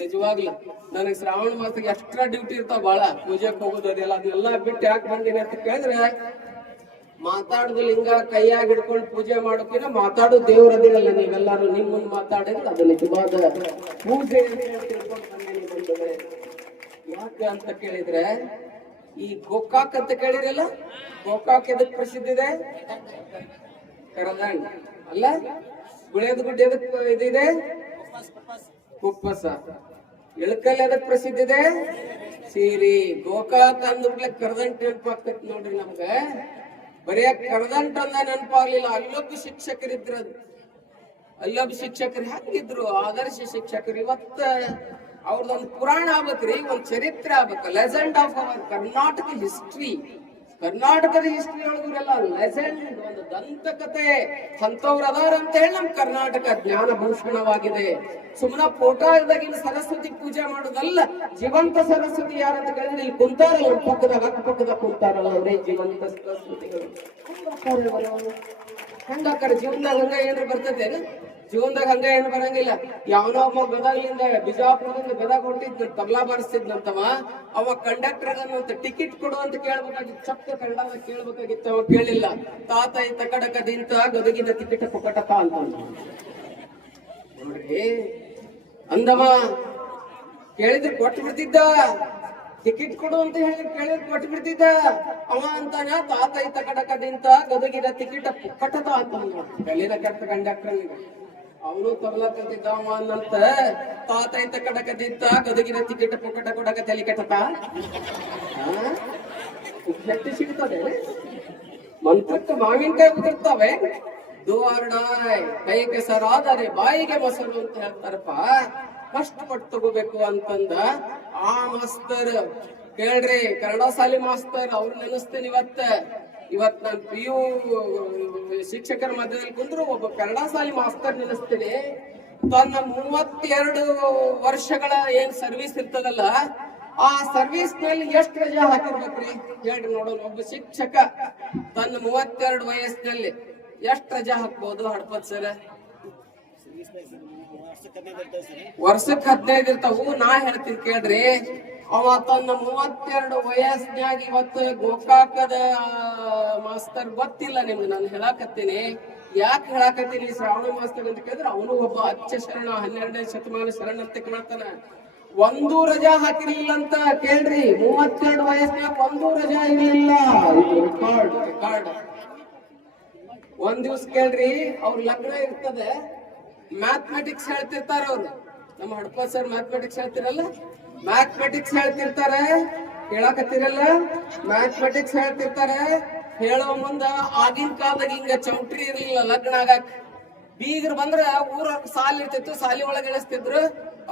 ನಿಜವಾಗ್ಲ, ನನಗೆ ಶ್ರಾವಣ ಮಾಸಕ್ಕೆ ಎಕ್ಸ್ಟ್ರಾ ಡ್ಯೂಟಿ ಇರ್ತಾವ ಬಾಳ. ಪೂಜೆಗೆ ಹೋಗೋದು ಅದೆಲ್ಲ ಅದನ್ನೆಲ್ಲ ಬಿಟ್ಟು ಯಾಕೆ ಬಂದೀನಿ ಅಂತ ಕೇಳಿದ್ರೆ ಮಾತಾಡುದು ಲಿಂಗ ಕೈಯಾಗಿ ಹಿಡ್ಕೊಂಡು ಪೂಜೆ ಮಾಡೋಕಿನ ಮಾತಾಡೋ ದೇವ್ರ ಅದಿರಲ್ಲ ನೀವೆಲ್ಲರೂ ನಿಮ್ ಮುಂದ್ ಮಾತಾಡಿದ್ರೆ ಅದು ನಿಜವಾದ ಪೂಜೆ ಯಾಕೆ ಅಂತ ಕೇಳಿದ್ರೆ ಈ ಗೋಕಾಕ್ ಅಂತ ಕೇಳಿರಲ್ಲ ಗೋಕಾಕ್ ಎದಕ್ ಪ್ರಸಿದ್ಧ ಇದೆ? ಕರದಂಡ್ ಅಲ್ಲ? ಗುಳೇದ ಗುಡ್ಡೆ ಎದಕ್ ಇದಿದೆ ಕುಪ್ಪಸ. ಇಳಕಲ್ ಎದಕ್ ಪ್ರಸಿದ್ಧ ಇದೆ? ಸೀರಿ. ಗೋಕಾಕ್ ಅಂದ್ಬಿಟ್ಲೆ ಕರದಂಟ್ ನೆನಪಾಗ್ತೈತಿ ನೋಡ್ರಿ ನಮ್ಗ. ಬರೀ ಕರದಂಟ್ ಅಂದ ನೆನಪಾಗ್ಲಿಲ್ಲ. ಅಲ್ಲೊಬ್ಬ ಶಿಕ್ಷಕರಿದ್ರ ಅಲ್ಲೊಬ್ಬ ಶಿಕ್ಷಕರು ಹೆಂಗಿದ್ರು? ಆದರ್ಶ ಶಿಕ್ಷಕರು. ಇವತ್ತ ಅವ್ರದೊಂದು ಪುರಾಣ ಆಗ್ಬೇಕ್ರಿ, ಒಂದು ಚರಿತ್ರೆ ಆಗ್ಬೇಕು. Legend of our Karnataka history ಕರ್ನಾಟಕದ ಹಿಸ್ಟ್ರಿ ಒಳಗಿರಲ್ಲ ಲೆಜೆಂಡ್ ಒಂದು ದಂತಕತೆ ಅಂತವ್ರು ಅದಾರ ಅಂತ ಹೇಳಿ ನಮ್ ಕರ್ನಾಟಕ ಜ್ಞಾನ ಭೂಷಣವಾಗಿದೆ. ಸುಮ್ಮನ ಫೋಟೋದಾಗಿನ ಸರಸ್ವತಿ ಪೂಜೆ ಮಾಡೋದಲ್ಲ, ಜೀವಂತ ಸರಸ್ವತಿ ಯಾರಂತ ಕೇಳಿದ್ರೆ ಇಲ್ಲಿ ಕುಂತಾರಲ್ಲ ಪಕ್ಕದ ಅಕ್ಕ ಪಕ್ಕದ ಕುಂತಾರಲ್ಲ ಅವರೇ ಜೀವಂತ ಸರಸ್ವತಿಗಳು. ಹಂಗಾಕಾರ ಜೀವನದಾಗ ಹಂಗ ಏನ್ರ ಬರ್ತೈತೇನು ಜೀವನದಾಗ ಹಂಗ ಏನು ಬರಂಗಿಲ್ಲ. ಯಾವನೋ ಒಬ್ಬ ಗದಗ್ಲಿಂದ ಬಿಜಾಪುರದಿಂದ ಗದಗ ಹೊಂಟಿದ್ ತಬಲಾ ಬಾರಿಸ್ತಿದ್ನಂತವ, ಅವ ಕಂಡಕ್ಟರ್ ಅಂತ ಟಿಕೆಟ್ ಕೊಡು ಅಂತ ಕೇಳ್ಬೇಕಾಗಿತ್ತು ಚಕ್ಕ ಕನ್ನಡದಾಗ ಕೇಳ್ಬೇಕಾಗಿತ್ತು ಅವ ಕೇಳಿಲ್ಲ. ತಾತ ಈ ಕಡಕ ದಿಂತ ಗದಗಿನ ಟಿಕೆಟ್ ಪುಕಟಕ ಅಂತ. ನೋಡ್ರಿ, ಅಂದವ, ಕೇಳಿದ್ರೆ ಕೊಟ್ಟು ಬಿಡ್ತಿದ್ದ. ಟಿಕೆಟ್ ಕೊಡು ಅಂತ ಹೇಳಿ ಕೇಳಿದ್ರೆ ಕೊಟ್ಟು ಬಿಡ್ತಿದ್ದ. ಅವ ಅಂತಾನ, ತಾತ ಈ ಕಡಕದಿಂದ ಗದಗಿನ ಟಿಕೆಟ್ ಪುಕ್ಕಟದ ಅಂತ ಕಲಿನ ಕೆಟ್ಟ ಕಂಡಕ್ಟರ್ ಅವನು ತಾತ ಅನ್ನಂತ ತಾತೈತ ಕಡಕದಿತ್ತ ಗದಗಿನ ಟಿಕೆಟ್ ಪುಕ್ಕಟ ಕೊಡಕ ತಲೆ ಕೆಟ್ಟತ ಹೆಟ್ಟು ಸಿಗ್ತದೆ. ಮಂತ್ರಕ್ಕೆ ಮಾವಿನಕಾಯಿ ಉದುರ್ತಾವೆ. ದುವಾರ್ಡಾಯ್ ಕೈ ಕೆಸರಾದರೆ ಬಾಯಿಗೆ ಮೊಸರು ಅಂತ ಹೇಳ್ತಾರಪ್ಪ. ಕಷ್ಟಪಟ್ಟು ತಗೋಬೇಕು ಅಂತಂದ ಆ ಮಾಸ್ತರ್. ಕೇಳ್ರಿ, ಕನ್ನಡ ಸಾಲಿ ಮಾಸ್ತರ್, ಅವ್ರು ನೆನೆಸ್ತೇನೆ ಇವತ್ತ. ಇವತ್ ನಾನು ಪಿ ಯು ಶಿಕ್ಷಕರ ಮಧ್ಯದಲ್ಲಿ ಕುಂದ್ರು ಒಬ್ಬ ಕನ್ನಡ ಶಾಲಿ ಮಾಸ್ತರ್ ನೆನೆಸ್ತೇನೆ ತನ್ನ ಮೂವತ್ತೆರಡು ವರ್ಷಗಳ ಏನ್ ಸರ್ವಿಸ್ ಇರ್ತದಲ್ಲ, ಆ ಸರ್ವಿಸ್ ಮೇಲೆ ಎಷ್ಟು ರಜೆ ಹಾಕಿರ್ಬೇಕ್ರಿ? ಹೇಳ್ರಿ ನೋಡೋಣ, ಒಬ್ಬ ಶಿಕ್ಷಕ ತನ್ನ ಮೂವತ್ತೆರಡು ವಯಸ್ಸಿನಲ್ಲಿ ಎಷ್ಟು ರಜೆ ಹಾಕ್ಬೋದು, ಹಡ್ಪತ್ ಸರ್? ವರ್ಷಕ್ಕೆ ಹದಿನೈದು ಇರ್ತಾವು. ನಾ ಹೇಳ್ತೀನಿ ಕೇಳ್ರಿ. ಅವ ತನ್ನ ಮೂವತ್ತೆರಡು ವಯಸ್ಸಿನಾಗ ಇವತ್ತು ಗೋಕಾಕದ ಮಾಸ್ತರ್ ಗೊತ್ತಿಲ್ಲ ನಿಮ್ಗೆ, ನಾನು ಹೇಳಾಕತ್ತೀನಿ. ಯಾಕೆ ಹೇಳಾಕತ್ತೀನಿ ಶ್ರಾವಣ ಮಾಸ್ತರ್ ಅಂತ ಕೇಳಿದ್ರೆ ಅವನು ಒಬ್ಬ ಅಚ್ಚ ಶರಣ, ಹನ್ನೆರಡನೇ ಶತಮಾನ ಶರಣ ಅಂತ ಮಾಡ್ತಾನ ಒಂದು ರಜಾ ಹಾಕಿರ್ಲಿಲ್ಲ ಅಂತ ಕೇಳ್ರಿ. ಮೂವತ್ತೆರಡು ವಯಸ್ಸಿನಾಗ ಒಂದು ರಜಾ ಇರಲಿಲ್ಲ. ರೆಕಾರ್ಡ್ ರೆಕಾರ್ಡ್ ಒಂದ್ ದಿವ್ಸ ಕೇಳ್ರಿ, ಅವ್ರ ಲಗ್ನ ಇರ್ತದೆ. ಮ್ಯಾಥಮೆಟಿಕ್ಸ್ ಹೇಳ್ತಿರ್ತಾರ ಅವ್ರು. ನಮ್ಮ ಹಡ್ಪ ಸರ್ ಮ್ಯಾಥಮೆಟಿಕ್ಸ್ ಹೇಳ್ತಿರಲ್ಲ? ಮ್ಯಾಥಮೆಟಿಕ್ಸ್ ಹೇಳ್ತಿರ್ತಾರೆ. ಹೇಳಕತ್ತಿರಲ್ಲ ಮ್ಯಾಥಮೆಟಿಕ್ಸ್ ಹೇಳ್ತಿರ್ತಾರೆ. ಹೇಳೋ ಮುಂದ ಆಗಿನ ಕಾಲದಾಗ ಹಿಂಗ ಚೌಟ್ರಿ ಇರ್ಲಿಲ್ಲ, ಲಗ್ನ ಆಗಾಕ. ಬೀಗರ್ ಬಂದ್ರ ಊರ ಸಾಲಿ ಇರ್ತಿತ್ತು, ಸಾಲಿ ಒಳಗೆ ಇಳಿಸ್ತಿದ್ರು.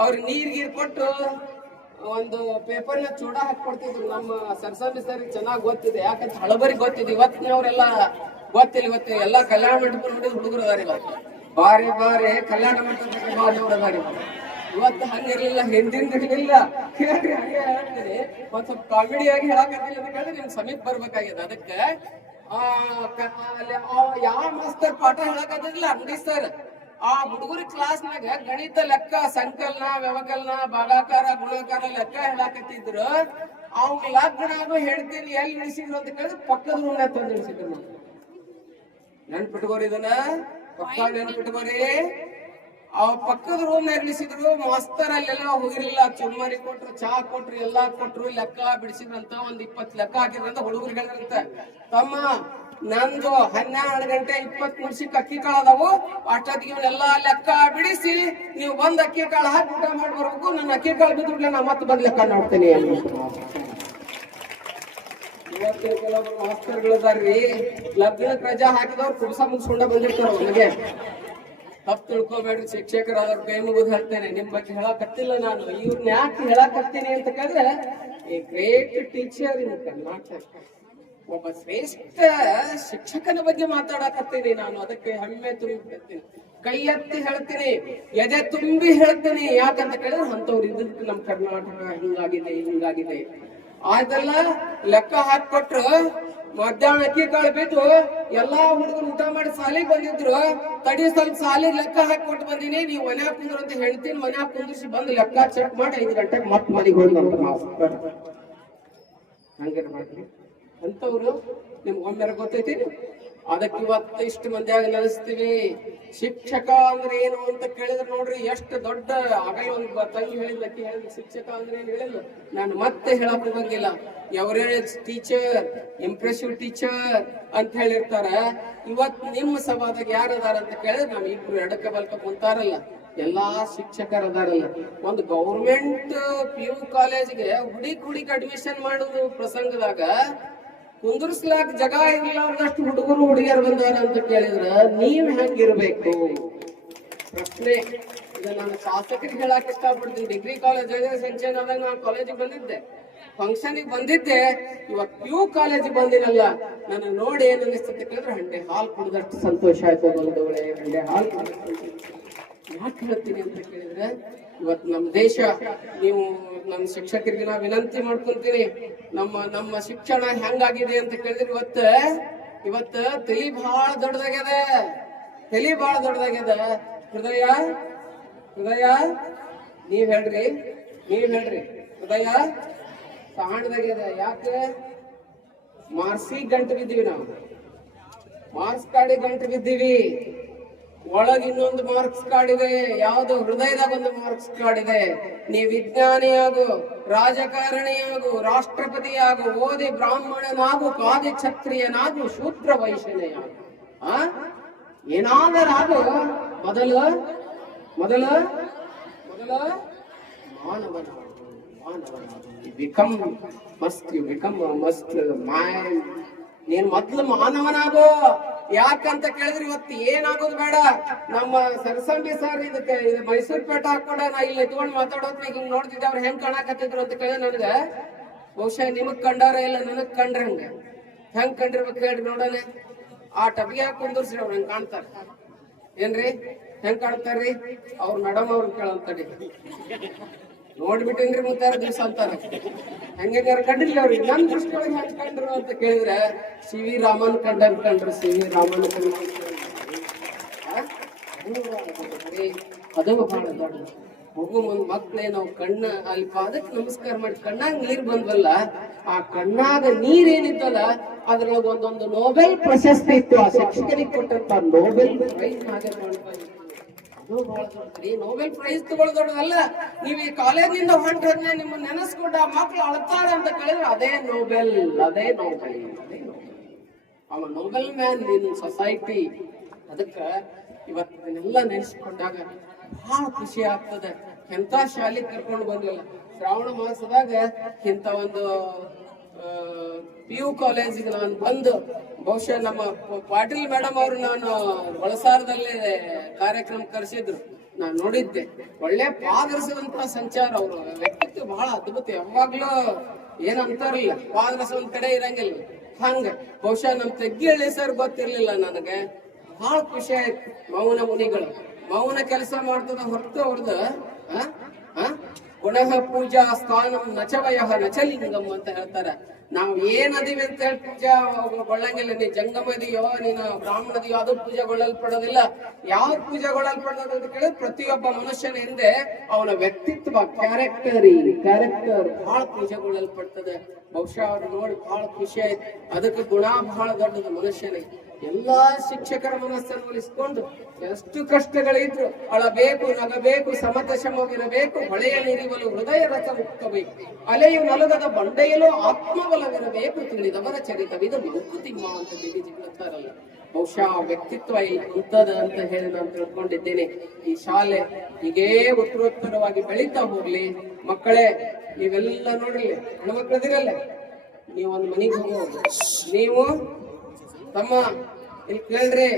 ಅವ್ರ ನೀರ್ ಗೀರ್ ಕೊಟ್ಟು ಒಂದು ಪೇಪರ್ನ ಚೂಡ ಹಾಕೊಡ್ತಿದ್ರು ನಮ್ಮ ಸರ್ಸಾಮಿ ಸರ್ ಚೆನ್ನಾಗಿ ಗೊತ್ತಿದೆ. ಯಾಕಂದ್ರೆ ಹಳಬರಿ ಗೊತ್ತಿದೆ. ಇವತ್ತಿನವ್ರೆಲ್ಲ ಗೊತ್ತಿಲ್ಲ, ಇವತ್ತು ಎಲ್ಲಾ ಕಲ್ಯಾಣ ಮಂಟಪ ನೋಡಿ ಹುಡುಗರು ಅದಾರ ಇವತ್ತು. ಬಾರಿ ಬಾರಿ ಕಲ್ಯಾಣ ಮಂಟಪಕ್ಕೆ ಬಾರಿ ಇವತ್ತು. ಹಂಗಿರ್ಲಿಲ್ಲ, ಹಿಂದಿನ ಇರ್ಲಿಲ್ಲ ಕೇಳ್ರಿ ಒಂದ್ ಸ್ವಲ್ಪ ಕಾಮಿಡಿ ಆಗಿ ಹೇಳಕತ್ತಿಲ್ಲ ಅಂತ ಕೇಳಿದ್ರೆ ನಿಮ್ ಸಮೀಪ ಬರ್ಬೇಕಾಗಿದೆ. ಅದಕ್ಕೆ ಯಾವ ಮಾಸ್ತರ್ ಪಾಠ ಹೇಳಕತ್ತಿಲ್ಲ ಅಂಗಡಿ ಸರ್ ಆ ಹುಡುಗರ ಕ್ಲಾಸ್ನಾಗ ಗಣಿತ ಲೆಕ್ಕ, ಸಂಕಲನ, ವ್ಯವಕಲನ, ಭಾಗಾಕಾರ, ಗುಣಾಕಾರ ಲೆಕ್ಕ ಹೇಳಾಕತ್ತಿದ್ರು ಅವ್ನ ಲಗ್ನಾಗ ಹೇಳ್ತೀನಿ ಎಲ್ಲಿ ನಿಲ್ಸಿದ್ರು ಅಂತ ಕೇಳಿದ್ರೆ ಪಕ್ಕದ ರೂಮ್ನಾಗ ತಂದು ನಿಲ್ಸಿದ್ರು ನೆನ್ಪಿಟ್ಕೋರಿ ಇದನ್ನ. ಪಕ್ಕ ನೆನ್ಪಿಟ್ಕೋರಿ ಆ ಪಕ್ಕದ ರೂಮ್ ನಿರ್ಮಿಸಿದ್ರು ಮಾಸ್ತರ್ ಅಲ್ಲೆಲ್ಲ ಹೋಗಿರ್ಲಿಲ್ಲ ಚುಮ್ಮರಿ ಕೊಟ್ರು, ಚಾ ಕೊಟ್ರು, ಎಲ್ಲಾ ಕೊಟ್ರು, ಲೆಕ್ಕ ಬಿಡಿಸಿದ್ರಂತ, ಒಂದ್ ಇಪ್ಪತ್ ಲೆಕ್ಕ ಹಾಕಿದ್ರಂತ ಹುಡುಗರು ಹೇಳಿದ್ರಂತ ತಮ್ಮ, ನಂದು ಹನ್ನೆರಡು ಗಂಟೆ ಇಪ್ಪತ್ ನಿಮಿಷಕ್ಕೆ ಅಕ್ಕಿ ಕಾಳು ಅದಾವು ಅಷ್ಟೊತ್ತಿಗೆ ಇವನ್ನೆಲ್ಲಾ ಲೆಕ್ಕ ಬಿಡಿಸಿ, ನೀವು ಬಂದ್ ಅಕ್ಕಿ ಕಾಳು ಹಾಕಿ ಊಟ ಮಾಡಿ ಬರ್ಬೇಕು. ನನ್ನ ಅಕ್ಕಿ ಕಾಳು ಬಿದ್ದು ನಾ ಮತ್ತೆ ಬಂದ್ ಲೆಕ್ಕ ನೋಡ್ತೇನೆ. ಇವತ್ತು ಕೆಲವೊಬ್ರು ಮಾಸ್ತರ್ಗಳಿದಾರ್ರಿ ಲಗ್ನಕ್ ರಜಾ ಹಾಕಿದವ್ರು ಕುಡ್ಸ ಮುಗಿಸ್ಕೊಂಡ ಬಂದಿರ್ತಾರ ಒಳಗೆ ತಪ್ಪು ತಿಳ್ಕೊಬೇಡ್ರಿ, ಶಿಕ್ಷಕರಾದವ್ರ ಕೈ ಮುಗಿದು ಹೇಳ್ತೇನೆ. ನಿಮ್ ಬಗ್ಗೆ ಹೇಳಕತ್ತಿಲ್ಲ ನಾನು. ಇವ್ರನ್ನ ಯಾಕೆ ಹೇಳಕತ್ತೀನಿ ಅಂತ ಕೇಳಿದ್ರೆ ಈ ಗ್ರೇಟ್ ಟೀಚರ್ ಇನ್ ಕರ್ನಾಟಕ ಒಬ್ಬ ಶ್ರೇಷ್ಠ ಶಿಕ್ಷಕನ ಬಗ್ಗೆ ಮಾತಾಡಕತ್ತೀನಿ ನಾನು. ಅದಕ್ಕೆ ಹೆಮ್ಮೆ ತುಂಬಿ ಕೈ ಎತ್ತಿ ಹೇಳ್ತೀನಿ, ಎದೆ ತುಂಬಿ ಹೇಳ್ತೀನಿ. ಯಾಕಂತ ಕೇಳಿದ್ರೆ, ಅಂತವ್ರು ಇದ್ರ ನಮ್ ಕರ್ನಾಟಕ ಹಿಂಗಾಗಿದೆ ಹಿಂಗಾಗಿದೆ. ಅದೆಲ್ಲ ಲೆಕ್ಕ ಹಾಕೊಟ್ರು ಮಧ್ಯಾಹ್ನ ಅಕ್ಕಿ ಕಾಳು ಬಿದ್ದು ಎಲ್ಲಾ ಹುಡುಗರು ಊಟ ಮಾಡಿ ಸಾಲಿಗೆ ಬಂದಿದ್ರು. ತಡಿ ಸ್ವಲ್ಪ ಸಾಲಿಗೆ ಲೆಕ್ಕ ಹಾಕೊಟ್ಟು ಬಂದಿನಿ, ನೀವು ಮನ್ಯಾಗ ಕುಂದ್ರು ಅಂತ ಹೇಳ್ತೀನಿ, ಮನ್ಯಾಗ ಕುಂದ್ರಿಸಿ ಬಂದು ಲೆಕ್ಕ ಚೆಕ್ ಮಾಡಿ ಐದು ಗಂಟೆಗೆ ಮತ್ತೆ ಮನೆಗೆ ಹೋಗಿ ಅಂತ ಮಾಸ್ತರ್ ಮಾಡ್ತೀನಿ ಅಂತವ್ರು ನಿಮ್ಗೆ ಒಮ್ಮೆ ಗೊತ್ತೈತಿ? ಅದಕ್ಕೆ ಇವತ್ತು ಇಷ್ಟು ಮಂದಿಯಾಗಿ ನೆನೆಸ್ತೀವಿ ಶಿಕ್ಷಕ ಅಂದ್ರೆ ಏನು ಅಂತ ಕೇಳಿದ್ರೆ ನೋಡ್ರಿ, ಎಷ್ಟು ದೊಡ್ಡ ಆಗಲ್ಲ ಒಂದು ತಂಗಿ ಹೇಳಿದ್ಲ ಅಕ್ಕಿ. ಶಿಕ್ಷಕ ಅಂದ್ರೆ ಏನು? ಹೇಳಿಲ್ಲ ನಾನು ಮತ್ತೆ ಹೇಳಕ್ ಹೋಗಂಗಿಲ್ಲ. ಎವರೇಜ್ ಟೀಚರ್ ಇಂಪ್ರೆಸಿವ್ ಟೀಚರ್ ಅಂತ ಹೇಳಿರ್ತಾರ. ಇವತ್ ನಿಮ್ಮ ಸಭಾದಾಗ ಯಾರದಾರ ಅಂತ ಕೇಳಿದ್ರೆ ನಾವ್ ಇಬ್ರು ಎಡಕ ಬಲ್ಕ ಕುಂತಾರಲ್ಲ. ಎಲ್ಲಾ ಶಿಕ್ಷಕರು ಅದಾರಲ್ಲ ಒಂದು ಗೌರ್ಮೆಂಟ್ ಪಿ ಯು ಕಾಲೇಜ್ಗೆ ಹುಡುಕ್ ಹುಡುಕ್ ಅಡ್ಮಿಷನ್ ಮಾಡುದು ಪ್ರಸಂಗದಾಗ ಕುಂದರ್ಸ್ಲಾಕ್ ಜಗ ಇರ್ಲಾರ್ದಷ್ಟು ಹುಡುಗರು ಹುಡುಗಿಯರು ಬಂದಾರ ಅಂತ ಕೇಳಿದ್ರ ನೀವ್ ಹೆಂಗಿರ್ಬೇಕು? ಪ್ರಶ್ನೆ ನಾನು ಶಾಸಕರಿಗೆ ಹೇಳಕ್ ಇಷ್ಟಪಡ್ತೀನಿ. ಡಿಗ್ರಿ ಕಾಲೇಜ್ ಸಂಚಯನ ಆದಾಗ ನಾನು ಕಾಲೇಜಿಗೆ ಬಂದಿದ್ದೆ. ಫಂಕ್ಷನಿಗೆ ಬಂದಿದ್ದೆ. ಇವಾಗ ಪಿ ಯು ಕಾಲೇಜಿಗೆ ಬಂದಿನಲ್ಲ ನನ್ನ ನೋಡಿ ಏನ್ ಅನಿಸ್ತದೆ ಕೇಳಿದ್ರೆ ಹಂಡೆ ಹಾಲ್ ಕುಡಿದಷ್ಟು ಸಂತೋಷ ಆಯ್ತು ಬಂದವಳೆ ಹಂಡೆ ಹಾಲ್ ಕುಡಿದಷ್ಟು ಯಾಕೆ ಹೇಳ್ತೀನಿ ಅಂತ ಕೇಳಿದ್ರೆ ಇವತ್ತು ನಮ್ಮ ದೇಶ, ನೀವು ನಮ್ಮ ಶಿಕ್ಷಕರಿಗೆ ನಾ ವಿನಂತಿ ಮಾಡ್ಕೊಂತೀನಿ, ನಮ್ಮ ನಮ್ಮ ಶಿಕ್ಷಣ ಹೆಂಗಾಗಿದೆ ಅಂತ ಕೇಳಿದ್ರೆ ಇವತ್ತ ಇವತ್ತ ತಲಿ ಬಹಳ ದೊಡ್ಡದಾಗ್ಯದ. ತಲಿ ಬಹಳ ದೊಡ್ಡದಾಗ್ಯದ. ಹೃದಯ ಹೃದಯ, ನೀವ್ ಹೇಳ್ರಿ ನೀವ್ ಹೇಳ್ರಿ. ಹೃದಯ ಸಣ್ಣದಾಗ್ಯದ ಯಾಕೆ? ಮಾರ್ಸಿ ಗಂಟು ಬಿದ್ದೀವಿ ನಾವು. ಮಾರ್ಸ್ ಕಾಡಿ ಗಂಟು ಬಿದ್ದೀವಿ. ಒಳಗ್ ಇನ್ನೊಂದು ಮಾರ್ಕ್ಸ್ ಕಾರ್ಡ್ ಇದೆ, ಯಾವುದು ಹೃದಯದಾಗ ಒಂದು ಮಾರ್ಕ್ಸ್ ಕಾರ್ಡ್ ಇದೆ. ನೀ ವಿಜ್ಞಾನಿಯಾಗು, ರಾಜಕಾರಣಿಯಾಗು, ರಾಷ್ಟ್ರಪತಿಯಾಗು, ಓದಿ ಬ್ರಾಹ್ಮಣನಾಗು ಕಾದಿ ಕ್ಷತ್ರಿಯನಾಗು ಶೂದ್ರ ವೈಶ್ಯನೆಯಾಗು ಆ? ಏನಾದರಾಗು ಮೊದಲು, ಮೊದಲ ಮೊದಲ, ಮಾನವನಾಗು ಮಾನವನಾಗು. ಬಿಕಮ್ ಮಸ್ತ್ ಬಿಕಮ್ ಮಸ್ತ್ ಮಾನ್ ನೀನ್ ಮೊದ್ಲು ಮಾನವನಾಗೋ. ಯಾಕಂತ ಕೇಳಿದ್ರೆ ಇವತ್ತು ಏನಾಗೋದು ಬೇಡ. ನಮ್ಮ ಸರಸಂಬಿ ಸರ್ ಇದಕ್ಕೆ ಇದು ಮೈಸೂರು ಪೇಟ ಹಾಕೊಂಡ, ನಾ ಇಲ್ಲಿ ಎತ್ಕೊಂಡು ಮಾತಾಡೋದ್ ಹಿಂಗ್ ನೋಡ್ತಿದ್ದೆ ಅವ್ರು ಹೆಂಗ್ ಕಾಣಕತ್ತಿದ್ರು ಅಂತ ಕೇಳಿ ನನ್ಗ ಬಹುಶಃ ನಿಮಗ್ ಕಂಡಾರ ಇಲ್ಲ, ನನಗ್ ಕಂಡ್ರ ಹಂಗ. ಹೆಂಗ್ ಕಂಡಿರ್ಬೇಕು ಹೇಳ್ರಿ ನೋಡೋಣ. ಆ ಟಬಿಗೆ ಹಾಕಿ ಕುಂದರ್ಸ್ರಿ, ಅವ್ರು ಹಂಗ್ ಕಾಣ್ತಾರ. ಏನ್ರಿ? ಹೆಂಗ್ ಕಾಣ್ತಾರ್ರಿ? ಅವ್ರ ಮೇಡಮ್ ಅವ್ರನ್ನ ಕೇಳಂತಡಿ ನೋಡ್ಬಿಟ್ಟೇನ್ರಿ ಮುತ್ತಾರ ದಿವಸ ಅಂತಾರ. ಹಂಗಾರ ಕಂಡಿಲ್ಲ ಅವ್ರಿಗೆ ನನ್ ದೃಷ್ಟಿಯೊಳಗೆ ಹೆಂಗ್ ಕಂಡ್ರು ಅಂತ ಕೇಳಿದ್ರೆ, ಸಿ ವಿ ರಾಮನ್ ಕಂಡಂಗ್ ಕಂಡ್ರು. ಸಿ ವಿ ರಾಮನ್ ಕಂಡ್ರು. ಆ? ಅದು ಬಹಳ ದೊಡ್ಡ ಮಗು ಮುಂದ್ ಮಕ್ಳೇ ನಾವು ಕಣ್ಣ, ಅಲ್ಲಿ ಪಾದಕ್ಕೆ ನಮಸ್ಕಾರ ಮಾಡಿ, ಕಣ್ಣಾಗ ನೀರ್ ಬಂದ್ವಲ್ಲ, ಆ ಕಣ್ಣಾಗ ನೀರ್ ಏನಿತ್ತಲ್ಲ ಅದ್ರೊಳಗೆ ಒಂದೊಂದು ನೋಬೆಲ್ ಪ್ರಶಸ್ತಿ ಇತ್ತು. ಆ ಶಿಕ್ಷಕರಿಗೆ ಕೊಟ್ಟಂತ ನೋಬೆಲ್ ಪ್ರೈಸ್ ಹಾಗೆ ನೋಬೆಲ್ ಪ್ರೈಸ್ ತಗೊಳ್ಳೋದು ದೊಡ್ಡದಲ್ಲ ನೀವು ಈ ಕಾಲೇಜಿಂದ ಹೊಂಟ್ರೆ ನಿಮ್ಮ ನೆನೆಸ್ಕೊಂಡ ಮಕ್ಳು ಅಳ್ತಾರೆ ಅಂತ ಕೇಳಿದ್ರೆ ಅದೇ ನೋಬೆಲ್ ಅದೇ ನೋಬೆಲ್ ಅವ ನೋಬೆಲ್ ಮ್ಯಾನ್ ನಿನ್ ಸೊಸೈಟಿ ಅದಕ್ಕ ಇದನ್ನೆಲ್ಲ ನೆನೆಸ್ಕೊಂಡಾಗ ಬಹಳ ಖುಷಿ ಆಗ್ತದೆ. ಎಂತ ಶಾಲೆ ಕರ್ಕೊಂಡು ಬಂದಿಲ್ಲ ಶ್ರಾವಣ ಮಾಸದಾಗ ಇಂಥ ಒಂದು ಪಿ ಯು ಕಾಲೇಜಿಗೆ ನಾನು ಬಂದು, ಬಹುಶಃ ನಮ್ಮ ಪಾಟೀಲ್ ಮೇಡಮ್ ಅವರು ನಾನು ಬಳಸಾರದಲ್ಲಿ ಕಾರ್ಯಕ್ರಮ ಕರೆಸಿದ್ರು. ನಾನು ನೋಡಿದ್ದೆ. ಒಳ್ಳೆ ಪಾದರಸುವಂತ ಸಂಚಾರ ಅವರು. ವ್ಯಕ್ತಿತ್ವ ಬಹಳ ಅದ್ಭುತ. ಯಾವಾಗ್ಲೂ ಏನಂತಾರಿಲ್ಲ ಪಾದರಸ ಒಂದ್ ಕಡೆ ಇರಂಗಿಲ್ಲ. ಹಂಗ. ಬಹುಶಃ ನಮ್ ತೆಗ್ಗಿಹಳ್ಳಿ ಸರ್ ಗೊತ್ತಿರ್ಲಿಲ್ಲ ನನಗೆ. ಬಹಳ ಖುಷಿ ಆಯ್ತು ಮೌನ ಮುನಿಗಳು. ಮೌನ ಕೆಲಸ ಮಾಡ್ತದ ಹೊರತು ಅವ್ರದ್ದು? ಗುಣಃ ಪೂಜಾ ಸ್ಥಾನಂ ನಚವಯ ನಚಲಿಂಗಂ ಅಂತ ಹೇಳ್ತಾರೆ. ನಾವು ಏನದಿವಿ ಅಂತ ಹೇಳಿ ಪೂಜಾ ಗೊಳ್ಳಂಗಿಲ್ಲ ನೀ ಜಂಗಮದಿಯೋ ನೀನ ಬ್ರಾಹ್ಮಣದಿಯೋ, ಅದು ಪೂಜೆಗೊಳ್ಳಲ್ಪಡೋದಿಲ್ಲ. ಯಾವ ಪೂಜೆಗೊಳ್ಳಲ್ಪಡೋದು ಅಂತ ಕೇಳಿದ್ರೆ ಪ್ರತಿಯೊಬ್ಬ ಮನುಷ್ಯನ ಹಿಂದೆ ಅವನ ವ್ಯಕ್ತಿತ್ವ ಕ್ಯಾರೆಕ್ಟರ್ ಕ್ಯಾರೆಕ್ಟರ್ ಬಹಳ ಪೂಜೆಗೊಳ್ಳಲ್ಪಡ್ತದೆ. ಬಹುಶಃ ಅವ್ರು ನೋಡಿ ಬಹಳ ಖುಷಿ ಆಯ್ತು. ಅದಕ್ಕೆ ಗುಣ ಬಹಳ ದೊಡ್ಡದು ಮನುಷ್ಯನಿಗೆ. ಎಲ್ಲಾ ಶಿಕ್ಷಕರ ಮನಸ್ಸನ್ನು ಉಳಿಸಿಕೊಂಡು ಎಷ್ಟು ಕಷ್ಟಗಳಿದ್ರು ಅಳಬೇಕು, ನಗಬೇಕು ಸಮತ ಶಮವಿರಬೇಕು ಹೊಳೆಯ ನೀರಿವಲು ಹೃದಯ ರಥ ಮುಕ್ತಬೇಕು ಅಲೆಯು ನಲಗದ ಬಂಡೆಯಲು ಆತ್ಮಬಲವಿರಬೇಕು. ತಿಳಿದವರ ಚರಿತವಿದು ತಿಮ್ಮ ಅಂತ ದೇವಿಜಿ ಹೇಳ್ತಾರಲ್ಲ ಬಹುಶಃ ವ್ಯಕ್ತಿತ್ವ ಇಂಥದ ಅಂತ ಹೇಳಿ ನಾನು ತಿಳ್ಕೊಂಡಿದ್ದೇನೆ. ಈ ಶಾಲೆ ಹೀಗೇ ಉತ್ತರೋತ್ತರವಾಗಿ ಬೆಳೀತಾ ಹೋಗ್ಲಿ. ಮಕ್ಕಳೇ, ನೀವೆಲ್ಲ ನೋಡ್ರಿ, ಹೆಣ್ಮಕ್ಳದಿರಲ್ಲ. ನೀವೊಂದು ಮನೆಗೆ ಹೋಗೋ ನೀವು ತಮ್ಮ ಇಲ್ಲಿ ಕೇಳ್ರಿ,